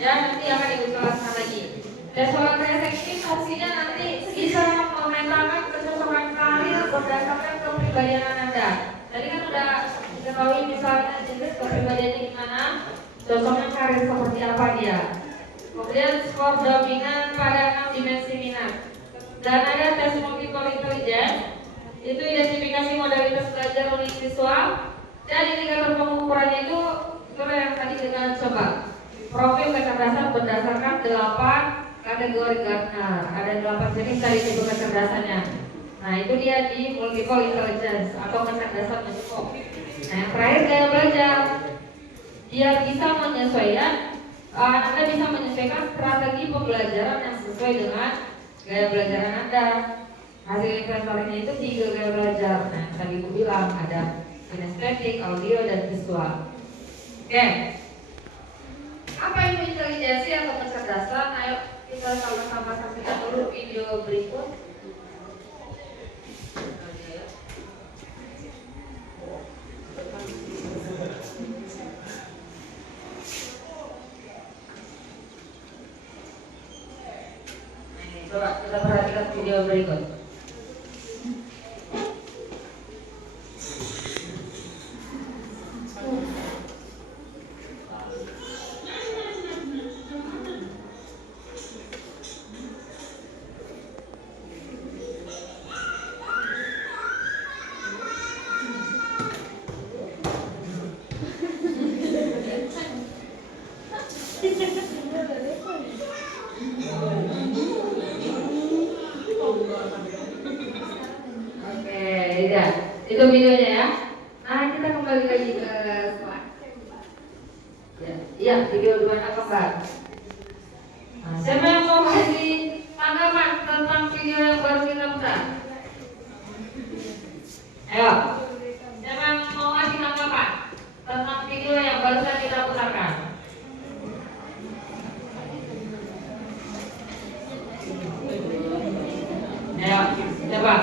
ya, nanti akan Ibu jelaskan lagi. Tes Holland Riasek ini fungsinya nanti bisa memetakan kecocokan karir berdasarkan kepribadian Anda. Tadi kan udah diketahui misalnya jenis kepribadiannya gimana, cocoknya karir seperti apa dia. Kemudian skor dominan pada 6 dimensi minat. Dan ada tes multiple intelligence, itu identifikasi modalitas belajar oleh siswa. Dan indikator pengukurannya itu yang tadi kita coba. Profil kecerdasan berdasarkan 8 kategori Gartner. Ada 8 jenis dari tipe kecerdasannya. Nah itu dia di multiple intelligence atau kecerdasan mencukup. Nah yang terakhir gaya belajar. Biar bisa menyesuaikan, Anda bisa menyesuaikan strategi pembelajaran yang sesuai dengan gaya belajar Anda. Hasil inventorynya itu 3 gaya belajar. Nah tadi aku bilang ada kinestetik, audio, dan visual. Oke. Apa itu intelijensi atau kecerdasan? Ayo kita sama-sama saksikan dulu video berikut. Coba kita perhatikan video berikut. Itu videonya ya. Nah kita kembali lagi ke slide. Ya, video 2 November. Nah, siapa yang mau kasih tanggapan tentang video yang baru kita putar? Ayo, siapa yang mau kasih tanggapan tentang video yang barusan kita putarkan? Ayo, coba.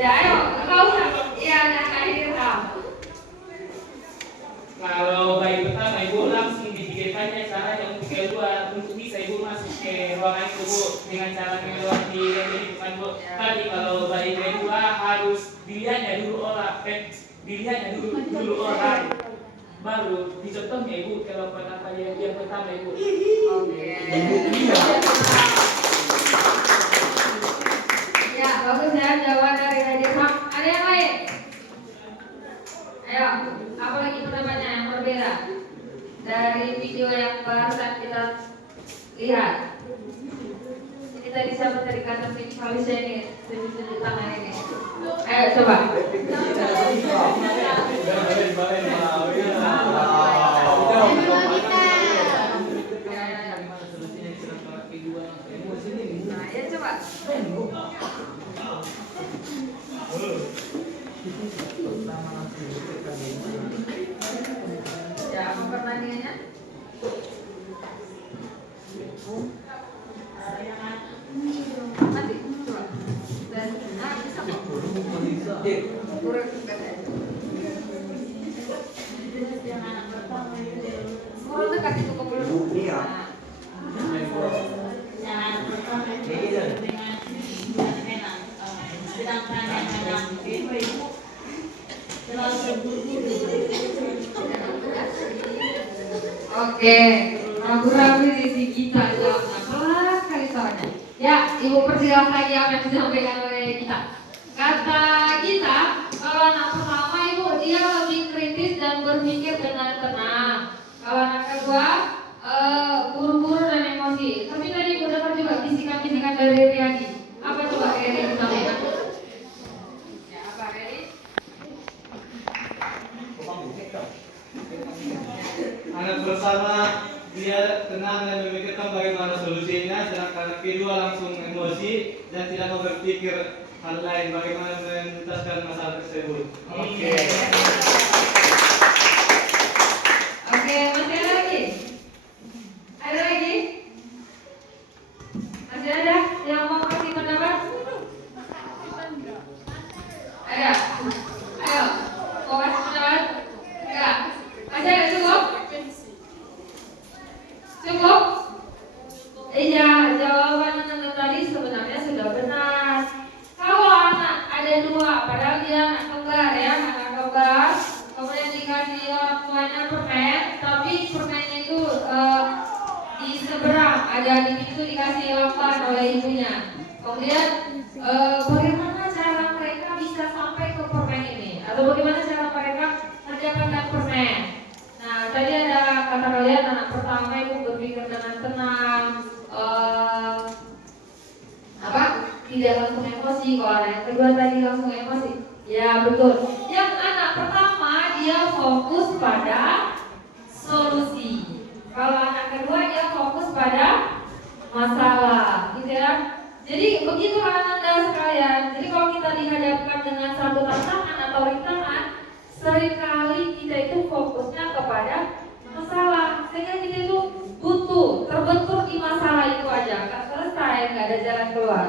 Ya, ayo, kau ya, dan akhir Kalau bayi pertama Ibu langsung dipikirkannya caranya untuk keluar, untuk bisa Ibu masuk ke ruangan itu Bu dengan cara melewati rel bukan Bu. Tadi kalau bayi kedua harus dilihatnya dulu orang, baru dicontohnya Ibu kalau apa yang pertama Ibu. Oke. Ya, bagus ya jawaban dari Hadirham. Ada yang lain? Ayo, apa lagi pendapatnya yang berbeda dari video yang barusan kita lihat? Ini tadi siapa tadi kata visualisasi ini, tunjuk tangan ini. Ayo coba. Ya coba. Ya, apa pertanyaannya? Nanti, coba. Dan, ini sama. Kurang dekat. Kurang dekat itu ke mulut. Iya. Oke, ragu-ragu di sisi kita jawabnya pelan kali soalnya. Ya, Ibu perjelas lagi apa yang disampaikan oleh kita. Kata kita, kalau anak pertama Ibu dia lebih kritis dan berpikir dengan tenang. Kalau anak kedua buru-buru dan emosi. Tapi tadi Ibu dengar juga bisikan-bisikan dari Riyadi. Apa coba Riyadi disampaikan? Ya, apa Riyadi? Anak pertama dia tenang dan memikirkan bagaimana solusinya, sedangkan anak kedua langsung emosi dan tidak mau berpikir hal lain bagaimana menuntaskan masalah tersebut. Oke. Oke, masih ada lagi? Ada lagi? Masih ada yang mau kasih pendapat? Ada? Ayo, mau kasih pendapat? Enggak? Masih ada cukup? Cukup? Iya, jawaban anak tadi sebenarnya sudah benar. Kalau anak ada dua, padahal dia anak kembar ya, anak kembar, kemudian dikasih orang tuanya permen, tapi permennya itu di seberang, ada di pintu dikasih lampan oleh ibunya. Kemudian bagaimana cara mereka bisa sampai ke permen ini, atau bagaimana cara mereka mendapatkan permen? Nah, tadi ada kata kalian anak pertama itu berpikir dengan tenang, tidak langsung emosi. Kalau anak yang kedua tadi langsung emosi. Ya betul. Yang anak pertama dia fokus pada solusi. Kalau anak kedua dia fokus pada masalah, gitu ya. Jadi begitulah Anda sekalian. Jadi kalau kita dihadapkan dengan satu tantangan atau rintangan, seringkali kita itu fokusnya kepada masalah, sehingga kita itu butuh terbentur di masalah itu aja, nggak selesai, nggak ada jalan keluar.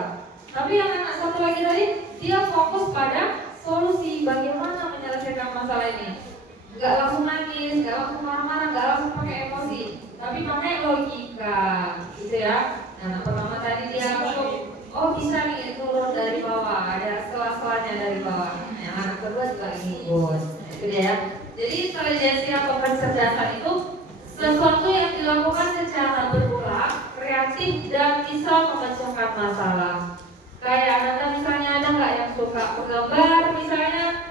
Tapi yang anak satu lagi tadi, dia fokus pada solusi, bagaimana menyelesaikan masalah ini. Nggak langsung nangis, nggak langsung marah-marah, nggak langsung pakai emosi, tapi pakai logika, gitu ya. Anak pertama tadi dia langsung, oh bisa nih turun dari bawah, ada sela-selanya dari bawah. Yang anak kedua juga ngikut, itu dia ya. Jadi intelijensi atau kecerdasan itu sesuatu yang dilakukan secara berulang, kreatif dan bisa memecahkan masalah. Kayak Anda misalnya ada nggak yang suka menggambar, misalnya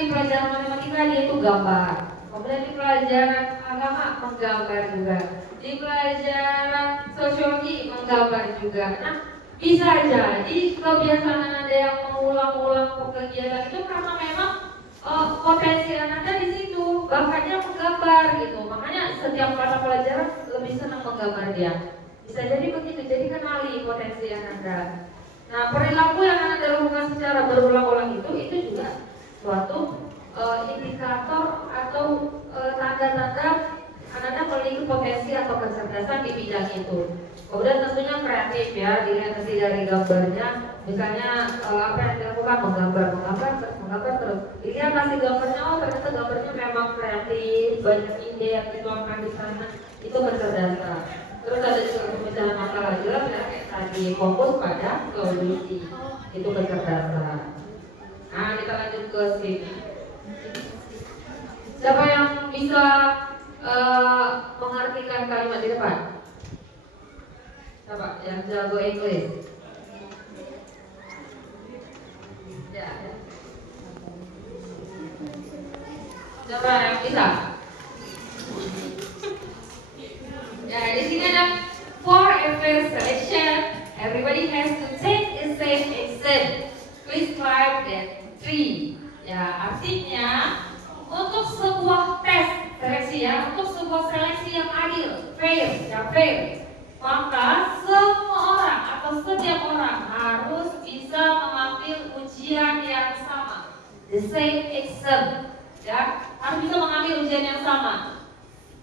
di pelajaran matematika dia itu gambar, kemudian di pelajaran agama menggambar juga, di pelajaran sosiologi menggambar juga. Nah, bisa jadi kebiasaan Anda yang mengulang-ulang kegiatan itu karena memang potensi Anda di situ, bakatnya menggambar gitu. Makanya setiap mata pelajaran lebih senang menggambar dia. Bisa jadi begitu, jadi kenali potensi Anda. Nah, perilaku yang Anda lakukan secara berulang-ulang itu juga suatu indikator atau tanda-tanda Anda memiliki potensi atau kecerdasan di bidang itu. Kemudian tentunya kreatif ya, dilihat nanti dari gambarnya. Misalnya apa yang dilakukan, menggambar terus. Dilihat hasil gambarnya, oh ternyata gambarnya memang kreatif, banyak ide yang dituangkan di sana. Itu kecerdasan. Terus ada juga pemecahan masalah jelas ya, kayak tadi fokus pada solusi. Itu kecerdasan. Nah, kita lanjut ke sini. Siapa yang bisa mengartikan kalimat di depan? Siapa yang jago English? Ya. Siapa yang bisa? Ya, di sini ada for a fair selection, everybody has to take a safe exit. Please type that 3. Ya, artinya untuk sebuah tes seleksi ya, untuk sebuah seleksi yang adil, fair, maka semua orang atau setiap orang harus bisa mengambil ujian yang sama, the same exam, ya, harus bisa mengambil ujian yang sama.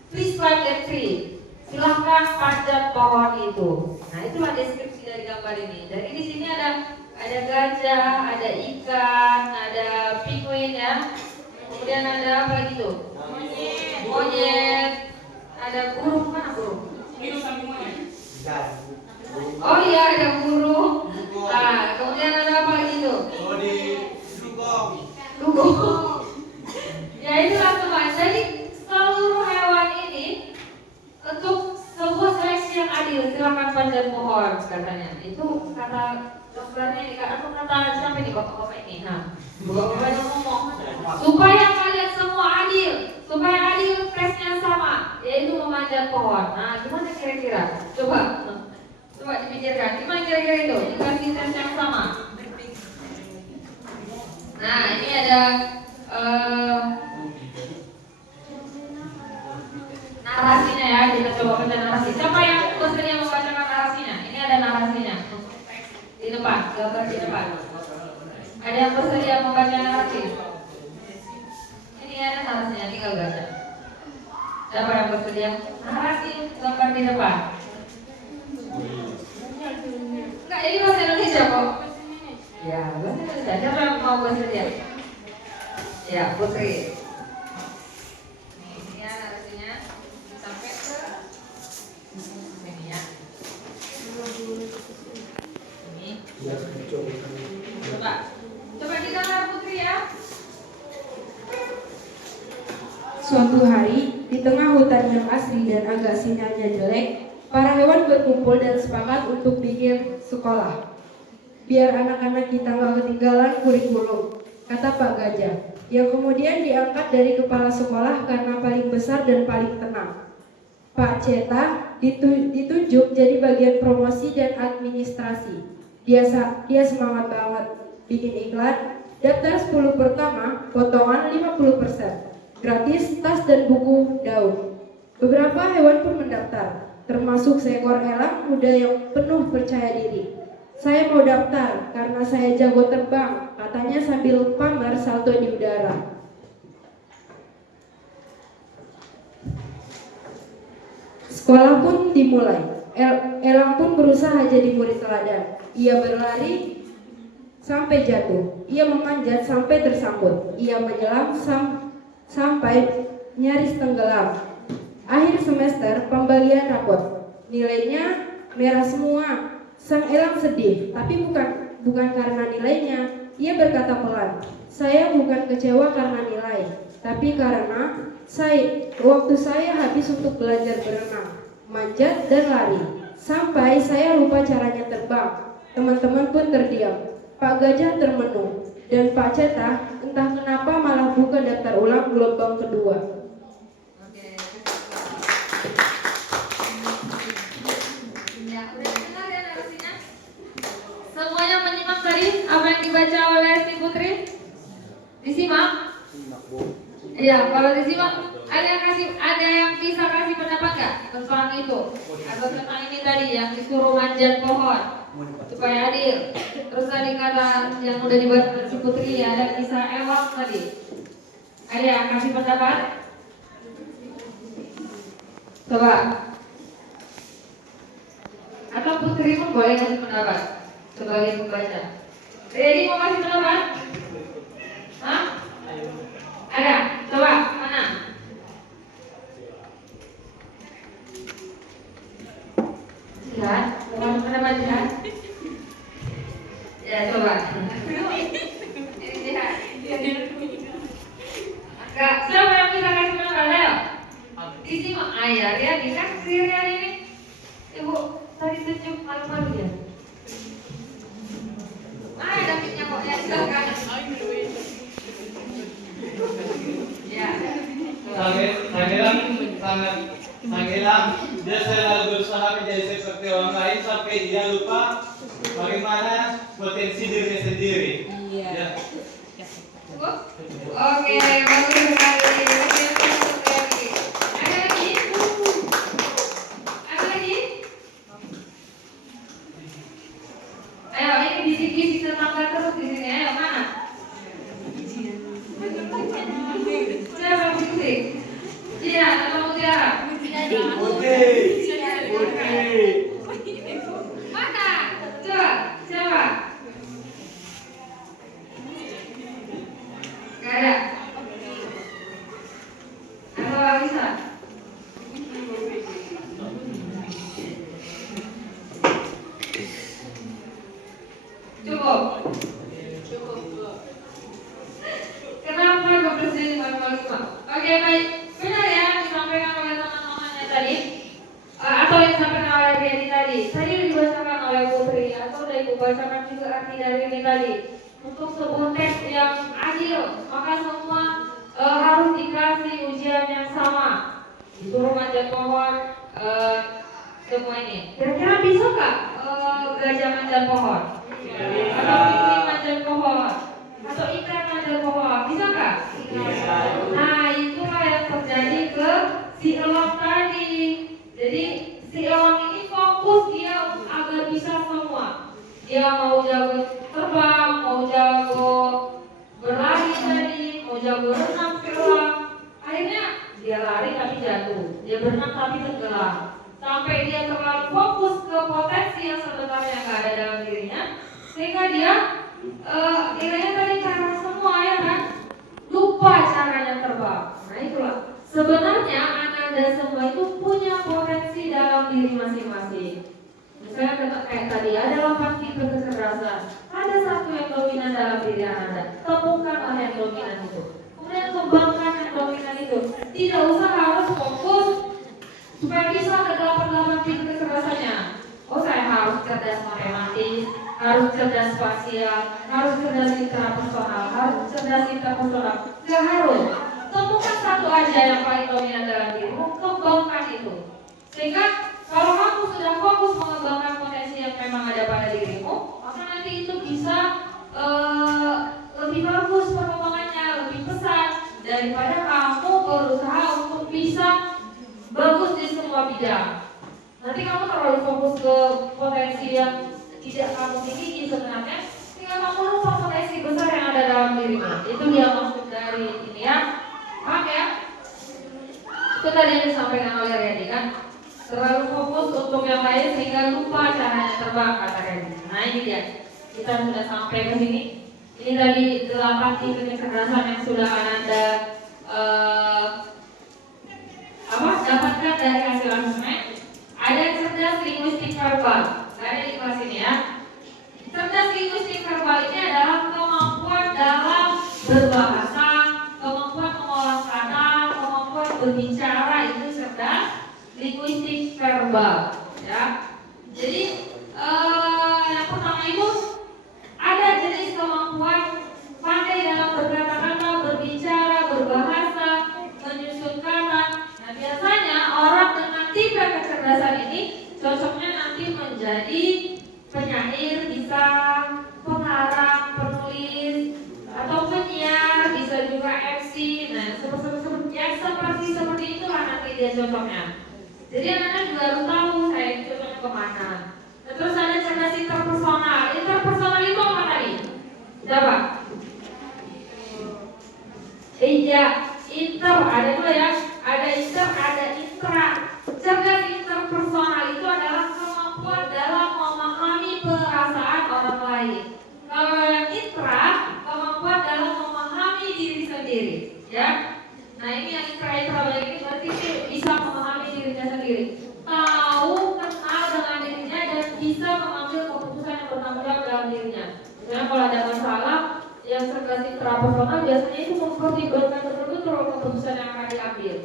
Please type that 3. Silahkan panjat pohon itu. Nah, itulah deskripsi dari gambar ini. Jadi di sini ada gajah, ada ikan, ada penguin ya. Kemudian ada apa lagi tuh? Monyet. Ada burung, mana burung? Oh iya, ada burung. Nah, kemudian ada apa lagi tuh? Dugong. Ya itulah teman. Jadi seluruh hewan ini untuk sebuah seleksi yang adil, silakan panjat pohon katanya. Itu kata dokternya ini, kata siapa nih bapak-bapak ini? Nah, bapak-bapak yang ngomong supaya kalian semua adil, supaya adil tesnya sama, yaitu memanjat pohon. Nah, gimana kira-kira? Coba dipikirkan, gimana kira-kira itu? Dikasih tes yang sama. Nah, ini ada narasinya ya, kita coba baca narasi. Siapa yang bersedia membacakan narasinya? Ini ada narasinya di depan, gambar pendapat? Ada yang bersedia membaca narasi? Ini ada narasinya, tinggal baca. Siapa yang bersedia? Narasi lembar di depan. Enggak, ini bahasa Indonesia kok. Ya, bahasa Indonesia. Siapa yang mau bersedia? Ya, Putri. Ini ya narasinya sampai ke ini ya. Ini. Coba didengar Putri ya. Suatu hari, di tengah hutan yang asri dan agak sinyalnya jelek, para hewan berkumpul dan sepakat untuk bikin sekolah. Biar anak-anak kita nggak ketinggalan kurikulum, kata Pak Gajah, yang kemudian diangkat dari kepala sekolah karena paling besar dan paling tenang. Pak Ceta ditunjuk jadi bagian promosi dan administrasi. Dia semangat banget, bikin iklan, daftar 10 pertama, potongan 50%. Gratis tas dan buku daun. Beberapa hewan pun mendaftar, termasuk seekor elang muda yang penuh percaya diri. Saya mau daftar karena saya jago terbang, katanya sambil pamer salto di udara. Sekolah pun dimulai. Elang pun berusaha jadi murid teladan. Ia berlari sampai jatuh. Ia memanjat sampai tersangkut. Ia menyelam sampai nyaris tenggelam. Akhir semester pembagian rapot. Nilainya merah semua. Sang elang sedih, tapi bukan karena nilainya. Ia berkata pelan, "Saya bukan kecewa karena nilai, tapi karena waktu saya habis untuk belajar berenang, manjat dan lari. Sampai saya lupa caranya terbang." Teman-teman pun terdiam. Pak Gajah termenung dan Pak Ceta entah kenapa malah buka daftar ulang gelombang kedua. Oke. Ya, udah dengar ya narasinya? Semuanya menyimak tadi apa yang dibaca oleh si Putri? Disimak? Iya, kalau disimak ada yang bisa kasih pendapat nggak tentang itu? Atau tentang ini tadi yang disuruh manjat pohon supaya hadir. Terus tadi kata yang udah dibaca si Putri ada kisah elang tadi. Ada yang kasih pendapat? Coba. Atau Putri pun boleh kasih pendapat sebagai pembaca. Ready mau kasih pendapat? Hah? Ada? Coba, mana? Jihad? Mau pendapat Jihad? Ya, coba. Ini Jihad. Enggak, siapa yang bisa kasih pendapat? Ayo. Disimak. Ayah, lihat dikasih Rian ini. Ibu, tadi tunjuk malu-malu ya? Ada minyak kok ya, silakan. Ya. Sang elang dia selalu berusaha menjadi seperti orang lain sampai dia lupa bagaimana potensi dirinya sendiri. Ya. Oke, bagus sekali. Ada lagi? Ada lagi? Ayo, ini bisik-bisik tetangga terus di sini. Ayo, mana? Siapa yang bisik? Iya, atau Mutiara? Mana? Coba, siapa? Gak ada. Atau gak bisa? Cukup. Kenapa gak bersedia malu-malu? Oke, baik. Benar ya disampaikan oleh teman-temannya tadi, atau yang disampaikan oleh Riani tadi. Tadi dibacakan oleh Putri atau dibacakan juga arti dari ini tadi. Untuk sebuah tes yang adil, maka semua harus dikasih ujian yang sama. Disuruh manjat pohon, semua ini. Kira-kira bisa nggak gajah manjat pohon? Atau kucing manjat pohon? Atau ikan manjat pohon? Bisa nggak? Nah, itulah yang terjadi ke si elang tadi. Jadi si elang ini fokus dia agar bisa semua. Dia mau jago terbang, berenang tapi tenggelam. Sampai dia terlalu fokus ke potensi yang sebenarnya nggak ada dalam dirinya, sehingga dia kiranya tadi karena semua ya kan, lupa caranya terbang. Nah itulah sebenarnya Anda semua itu punya potensi dalam diri masing-masing. Misalnya kayak tadi ada 8 tipe kecerdasan, ada satu yang dominan dalam diri Anda, temukanlah yang dominan itu, kemudian kembangkan yang dominan itu. Tidak usah harus fokus supaya bisa ke 8 tipe kecerdasannya. Oh saya harus cerdas matematis, harus cerdas spasial, harus cerdas intrapersonal, harus cerdas interpersonal. Gak harus. Temukan satu aja yang paling dominan dalam dirimu, kembangkan itu. Sehingga kalau kamu sudah fokus mengembangkan potensi yang memang ada pada dirimu, maka nanti itu bisa lebih bagus perkembangannya, lebih pesat daripada kamu berusaha untuk bisa bagus di semua bidang. Nanti kamu terlalu fokus ke potensi yang tidak kamu miliki sebenarnya, sehingga kamu lupa potensi besar yang ada dalam dirimu. Itu dia maksud dari ini ya. Paham ya? Itu tadi yang disampaikan oleh Randy kan. Terlalu fokus untuk yang lain sehingga lupa caranya terbang, kata Randy. Nah ini dia. Kita sudah sampai ke sini. Ini tadi 8 tipe kecerdasan yang sudah Anda dapatkan dari hasil asesmen. Ada cerdas linguistik verbal. Ada di kelas ini ya. Cerdas linguistik verbal ini adalah kemampuan dalam berbahasa, kemampuan mengolah kata, kemampuan berbicara, itu cerdas linguistik verbal. Ya. Jadi yang pertama itu ada jenis kemampuan pandai dalam berkata-kata, berbicara, berbahasa, menyusun kata. Nah biasanya orang dengan tipe kecerdasan ini cocoknya nanti menjadi penyair, bisa pengarang, penulis, atau penyiar, bisa juga MC. Nah seperti itulah nanti dia cocoknya. Jadi anak-anak juga harus tahu saya ini cocoknya kemana. Nah, terus ada cerdas interpersonal. Interpersonal itu apa tadi? Coba. Iya, inter ada dua ya. Ada inter, ada intra. Cerdas interpersonal itu adalah kemampuan dalam memahami perasaan orang lain. Kalau yang intra, kemampuan dalam memahami diri sendiri, ya. Nah ini yang intra ini berarti bisa memahami dirinya sendiri, tahu, kenal dengan dirinya dan bisa mengambil keputusan yang bertanggung jawab dalam dirinya. Misalnya kalau ada masalah, yang cerdas intrapersonal biasanya itu mempertimbangkan betul-betul keputusan yang akan diambil.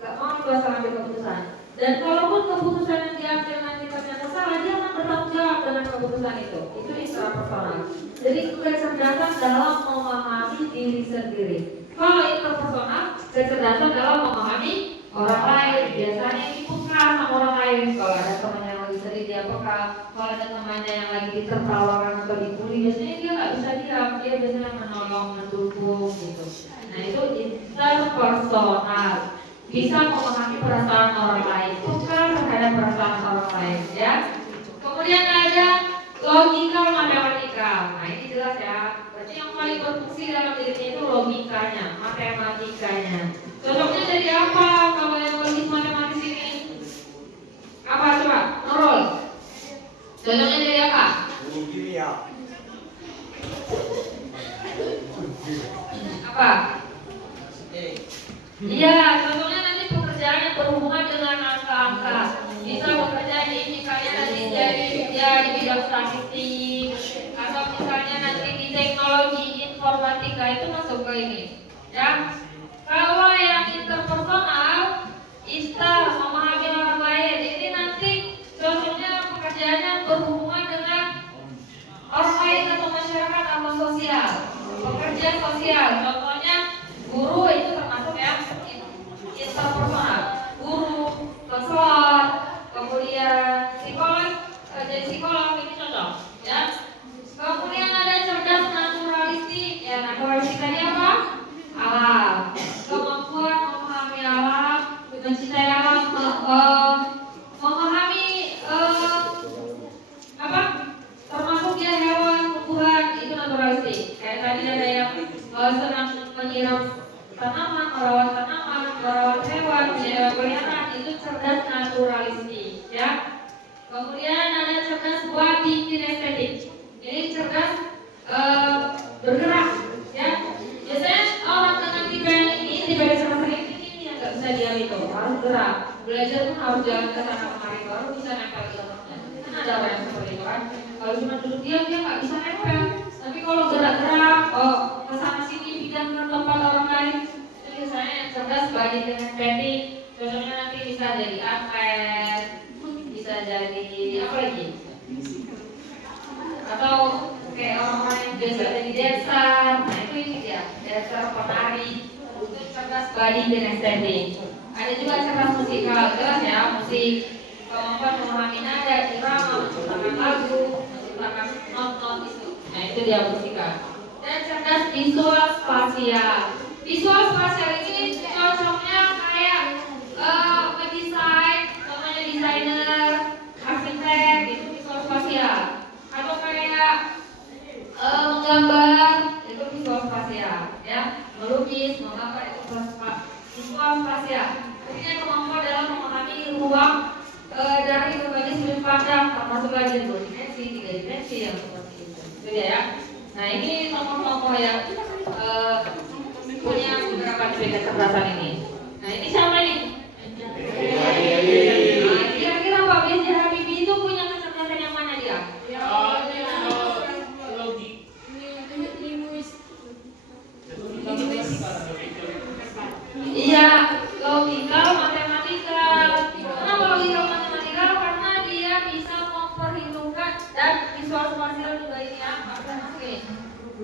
Gak mau asal ambil keputusan. Dan kalaupun keputusan yang diambil nanti ternyata salah, dia akan bertanggung jawab dengan keputusan itu. Itu intrapersonal. Jadi kecerdasan dalam memahami diri sendiri. Kalau interpersonal, kecerdasan dalam memahami orang lain. Biasanya ini peka sama orang lain. Kalau ada temannya yang lagi sedih dia peka. Kalau ada temannya yang lagi ditertawakan atau dibully, biasanya dia nggak bisa diam. Dia biasanya menolong, mendukung gitu. Nah itu interpersonal. Bisa memahami perasaan orang lain, peka terhadap perasaan orang lain, ya. Kemudian ada logika matematika. Nah ini jelas ya. Berarti yang paling berfungsi dalam dirinya itu logikanya, matematikanya. Cocoknya jadi apa kalau yang logis matematis ini? Apa coba? Nurul. Cocoknya jadi apa? Kimia. Apa? Iya, contohnya nanti pekerjaan yang berhubungan dengan angka-angka. Bisa bekerja di ini kalian nanti jadi di bidang statistik, atau misalnya nanti di teknologi informatika itu masuk ke ini. Ya, kalau yang interpersonal, memahami orang lain, ini nanti contohnya pekerjaannya berhubungan dengan orang lain atau masyarakat atau sosial, pekerja sosial. Contohnya guru itu termasuk ya interpersonal, guru, konselor, kemudian psikolog, jadi psikolog ini cocok, ya. Kemudian ada cerdas naturalistik, ya naturalistik tadi apa? Alam, kemampuan memahami alam, mencintai alam, memahami apa? Termasuk ya hewan, tumbuhan, itu naturalistik. Kayak tadi ada yang senang menyiram tanaman, merawat hewan, menjaga peliharaan, itu cerdas naturalistik, ya. Kemudian ada cerdas body kinestetik. Jadi cerdas bergerak, ya. Biasanya orang dengan tipe ini, tipe cerdas ini yang nggak bisa diam itu, harus gerak. Belajar pun harus jalan ke sana kemari baru bisa nempel ilmunya. Kan ada orang yang seperti itu kan. Kalau cuma duduk diam dia nggak bisa nempel. Tapi kalau gerak-gerak, ke sana sini pindah ke tempat orang lain, itu biasanya yang cerdas body kinestetik. Contohnya nanti bisa jadi atlet, bisa jadi apa lagi? Atau kayak orang-orang yang biasa jadi dancer, nah itu ini dia, dancer, penari, itu cerdas body kinestetik. Ada juga cerdas musikal, jelas ya, musik, kemampuan memahami nada, irama, menciptakan lagu, menciptakan not-not itu. Nah itu dia musikal. Dan cerdas visual spasial. Visual spasial ini cocoknya kayak mendesain, contohnya desainer, arsitek, itu visual spasial. Atau kayak menggambar, itu visual spasial, ya. Melukis, menggambar itu visual spasial. Artinya kemampuan dalam memahami ruang dari berbagai sudut pandang, termasuk lagi 2 dimensi, 3 dimensi yang seperti itu. Itu dia ya. Nah ini tokoh-tokoh yang punya beberapa tipe kecerdasan ini. Nah ini siapa nih? Nah, kira-kira Pak B.J. Habibie itu punya kecerdasan yang mana dia? Iya, logikal, matematikal. Kenapa logikal, matematikal? Karena dia bisa memperhitungkan dan visual spasial juga ini ya. Oke.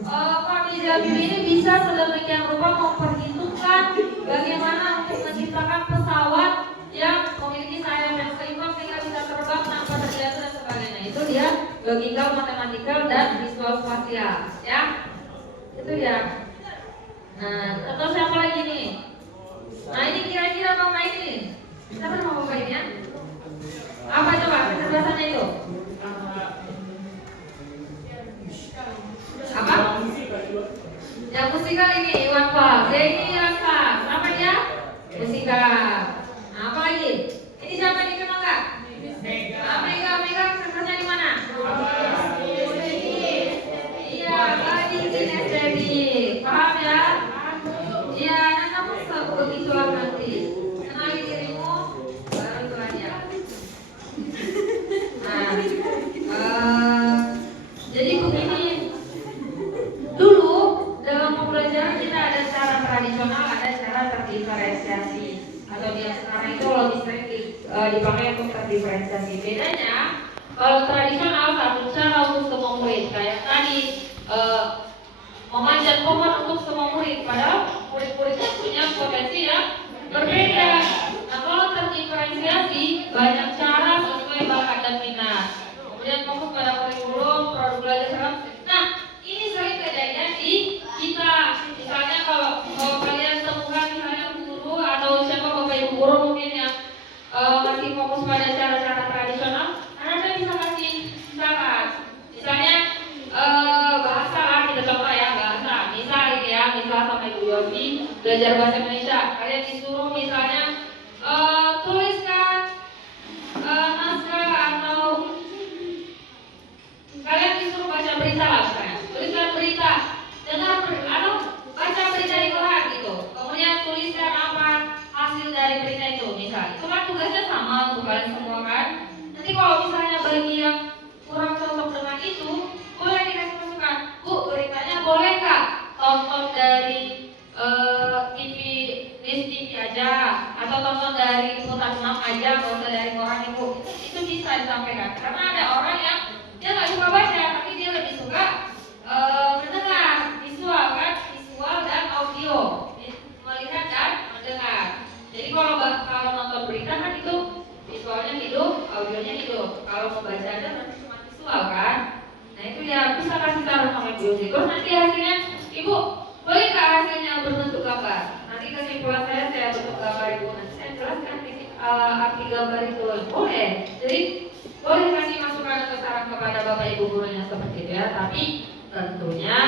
Pak B.J. Habibie ini bisa sedemikian rupa memperhitungkan bagaimana untuk menciptakan pesawat yang memiliki sayap yang seimbang sehingga bisa terbang tanpa terjatuh dan sebagainya. Itu dia logikal, matematikal, dan visual spasial, ya. Itu dia. Nah, contoh siapa lagi nih? Nah ini kira-kira bapak ini, siapa nama bapak ini ya? Apa coba kecerdasannya itu? Apa? Yang musikal ini Iwan Fals. Ini Iwan Fals. Apa dia? Musikal. Nah, apa lagi? Ini siapa yang dikenal nggak? Mega kecerdasannya di mana? Iya, body kinestetik. Paham ya? Iya, nah kamu begitu nanti. Kenali dirimu, baru itu aja. Nah, jadi begini. Dulu dalam pembelajaran kita ada cara tradisional, ada cara terdiferensiasi. Atau yang sekarang itu lebih sering dipakai untuk terdiferensiasi. Bedanya, kalau tradisional satu cara untuk semua murid, kayak tadi memanjat pohon untuk semua murid, padahal murid-murid punya potensi yang berbeda. Nah kalau terdiferensiasi, banyak cara sesuai bakat dan minat. Kemudian fokus pada kurikulum, produk belajar. Nah ini sering kejadian di kita. Misalnya kalau kalian temukan misalnya guru atau siapa bapak ibu guru mungkin yang masih fokus pada cara-cara tradisional, Anda bisa kasih syarat. Misalnya bahasa lah, kita contoh ya bahasa. Misal ini ya, misal sama Ibu Yofi belajar bahasa Indonesia, kalian disuruh misalnya tuliskan naskah atau kalian disuruh baca berita lah misalnya. Tuliskan berita, dengar atau baca berita di koran gitu. Kemudian tuliskan apa hasil dari berita itu misal. Itu kan tugasnya sama untuk kalian semua kan. Nanti kalau misalnya bagi yang kurang cocok dengan itu, boleh dikasih masukan. Bu, beritanya boleh nggak tonton dari TV, list TV aja, atau tonton dari liputan 6 aja, nggak usah dari koran ibu. Itu bisa disampaikan. Karena ada orang yang dia nggak suka baca, tapi dia lebih suka mendengar, visual kan, visual dan audio, melihat dan mendengar. Jadi kalau nonton berita kan itu visualnya hidup, audionya hidup. Kalau membaca aja berarti cuma visual kan. Nah itu ya bisa kasih taruh sama ibu. Terus nanti hasilnya, ibu boleh nggak hasilnya berbentuk gambar? Nanti kesimpulan saya bentuk gambar ibu. Nanti saya jelaskan arti gambar itu. Boleh. Jadi boleh kasih masukan atau saran kepada bapak ibu gurunya seperti itu ya. Tapi tentunya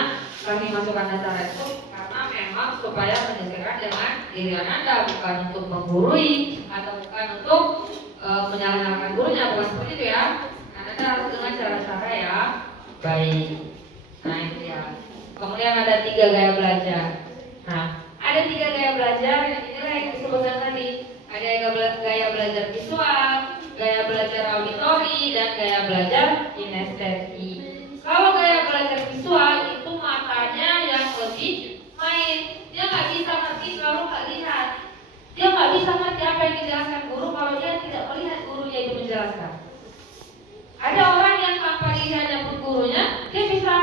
kasih masukan dan saran itu karena memang supaya menyesuaikan dengan diri Anda, bukan untuk menggurui atau bukan bukan untuk menyalahkan gurunya, bukan seperti itu ya. Nah, Anda harus dengan cara-cara ya baik. Nah itu ya. Kemudian ada 3 gaya belajar. Nah, ada 3 gaya belajar yang inilah yang disebutkan tadi. Ada gaya belajar visual, gaya belajar auditori, dan gaya belajar kinestesi. Kalau gaya belajar visual itu matanya yang lebih main. Dia nggak bisa ngerti kalau nggak lihat. Dia nggak bisa ngerti apa yang dijelaskan guru kalau dia tidak melihat gurunya itu menjelaskan. Ada orang yang tanpa dilihatnya pun gurunya, dia bisa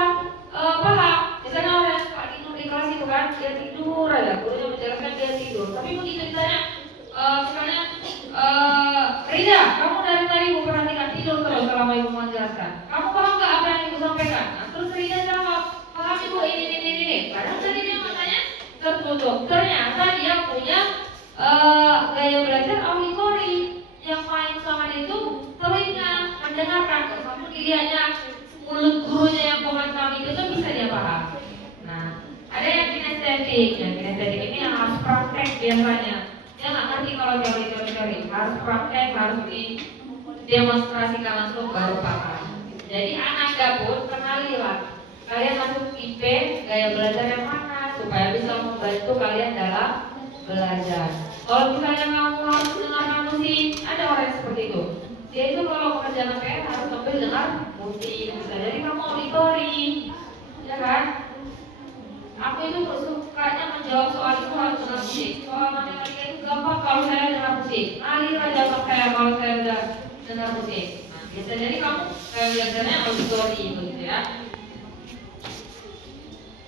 paham. Misalnya orang yang suka tidur di kelas itu kan, dia tidur aja, gurunya menjelaskan dia tidur. Tapi begitu ditanya, misalnya, Rida, kamu dari tadi ibu perhatikan tidur terus selama ibu menjelaskan. Kamu paham nggak apa yang ibu sampaikan? Nah, terus Rida jawab, paham ibu ini. Padahal tadi dia matanya tertutup. Ternyata dia punya gaya belajar auditori yang main sama dia itu telinga mendengarkan. Kalau kamu dilihatnya mulut gurunya yang komentar itu tuh bisa dia paham. Nah, ada yang kinestetik. Yang kinestetik ini yang harus praktek biasanya. Dia nggak ngerti kalau teori, harus praktek, harus didemonstrasikan langsung baru paham. Jadi anak dapur kenalilah. Kalian masuk IP gaya belajar yang mana supaya bisa membantu kalian dalam belajar. Kalau misalnya kamu harus mendengarkan musik, ada orang yang seperti itu. Dia itu kalau mengerjakan PR harus sambil dengar musik. Bisa jadi kamu auditori, ya kan? Aku itu sukanya menjawab soal itu harus dengar musik. Soal matematika itu gampang kalau saya dengar musik. Ngalir aja ke saya kalau saya udah dengar musik. Nah, bisa jadi kamu kayak belajarnya auditori begitu ya.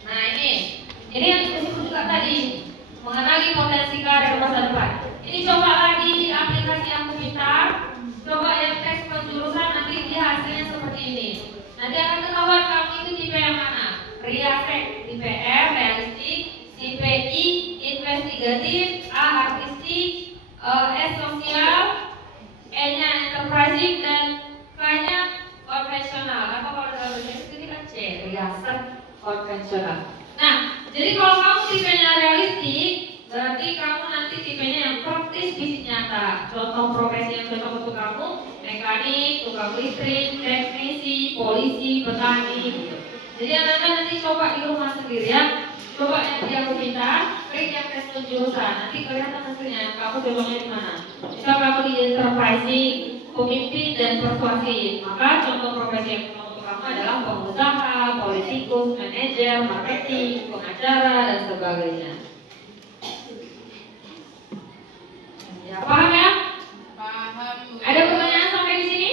Nah ini yang disebut juga tadi, mengenali potensi karir masa depan. Ini coba lagi di aplikasi yang pintar, coba yang tes penjurusan, nanti dia hasilnya seperti ini. Nanti akan ketahuan kamu itu tipe yang mana. Riasek, tipe R, realistik, tipe I, investigatif, A, artistik, S, sosial, E-nya enterprising, dan K-nya konvensional. Atau kalau dalam bahasa Inggris itu kan C, riasek konvensional. Nah, jadi kalau kamu tipenya realistik, berarti kamu nanti tipenya yang praktis bisnis nyata. Contoh profesi yang cocok untuk kamu, mekanik, tukang listrik, teknisi, polisi, petani. Jadi anak-anak nanti coba di rumah sendiri ya. Coba yang dia kita, klik yang tes penjurusan. Nanti kelihatan hasilnya, kamu cocoknya di mana. Misal kamu di enterprising, pemimpin dan persuasi, maka contoh profesi yang untuk kamu adalah pengusaha, politikus, manajer, marketing, pengacara, dan sebagainya. Ya, paham ya? Paham. Ada pertanyaan sampai di sini?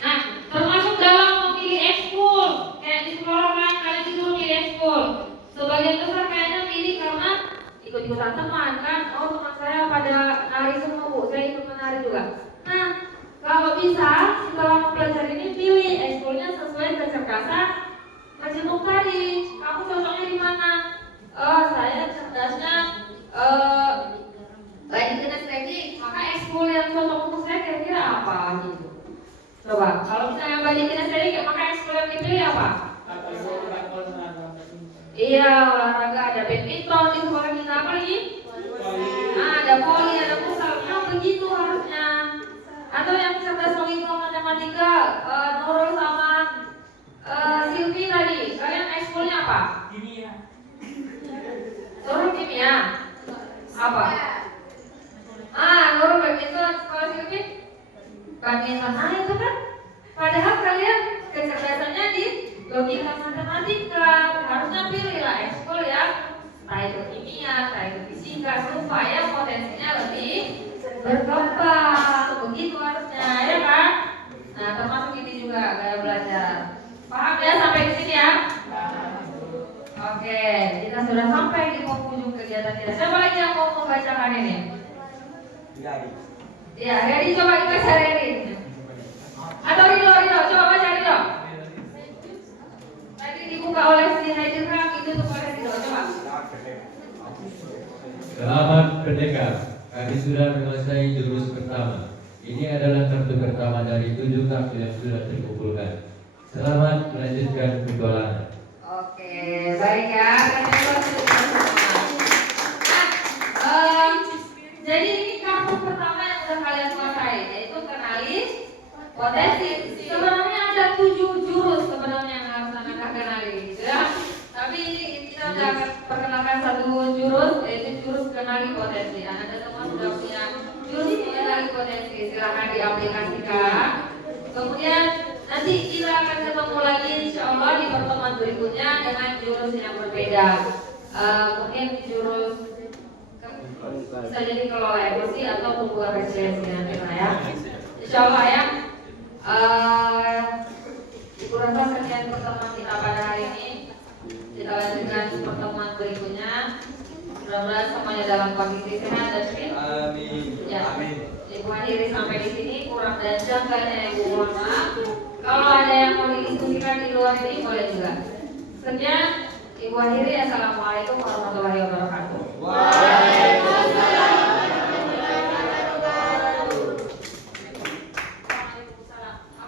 Nah, termasuk dalam memilih ekskul, kayak di sekolah kan kalian disuruh milih ekskul. Sebagian besar kayaknya pilih karena ikut-ikutan teman kan. Oh, teman saya pada nari semua bu, saya ikut menari juga. Nah, kalau bisa setelah mempelajari ini pilih ekskulnya sesuai kecerdasan Majnun tadi. Kamu cocoknya di mana? Saya cerdasnya lagi kinestetik, maka ekskul yang cocok untuk saya kira-kira apa gitu. Coba, kalau misalnya bagi kinestetik, maka ekskul yang dipilih apa? Iya, olahraga, ada badminton di sekolah kita, apa lagi? Nah, ada voli, ada futsal. Nah, begitu harusnya. Atau yang cerdas menghitung matematika, Nurul sama Silvi tadi, kalian ekskulnya apa? Kimia. Nurul kimia. Apa? Nurul badminton, kalau Silvi badminton. Nah itu kan, padahal kalian kecerdasannya di logika matematika, harusnya pilihlah ekskul yang entah itu kimia, entah itu fisika, supaya potensinya lebih berkembang. Begitu harusnya, ya kan? Nah, termasuk ini juga gaya belajar. Paham ya sampai di sini ya? Oke, kita sudah sampai di penghujung kegiatan kita. Siapa lagi yang mau membacakan ini? Ya, Redi coba dibaca Redi. Atau Rido, coba baca Rido. Tadi dibuka oleh si Haidira, itu kepada Rido, coba. Selamat Merdeka. Kami sudah menguasai jurus pertama. Ini adalah kartu pertama dari 7 kartu yang sudah dikumpulkan. Selamat melanjutkan petualangan. Oke, baik ya. Jadi ini Potensi sebenarnya ada 7 jurus sebenarnya yang harus Anda kenali, ya. Tapi ini kita udah perkenalkan satu jurus, yaitu jurus kenali potensi. Anda semua sudah punya jurus mengenali potensi, silahkan diaplikasikan. Kemudian nanti kita akan ketemu lagi insya Allah di pertemuan berikutnya dengan jurus yang berbeda. Mungkin jurus bisa jadi kelola emosi atau pembuka resiliensi nanti ya. Insya Allah ya. Ibu rasa sekian pertemuan kita pada hari ini. Kita lanjutkan pertemuan berikutnya. Mudah-mudahan semuanya dalam kondisi sehat dan fit. Amin. Ya. Ibu akhiri sampai di sini. Kurang dan jangkanya Ibu mohon maaf. Kalau ada yang mau didiskusikan di luar ini boleh juga. Sekian. Ibu akhiri. Assalamualaikum warahmatullahi wabarakatuh.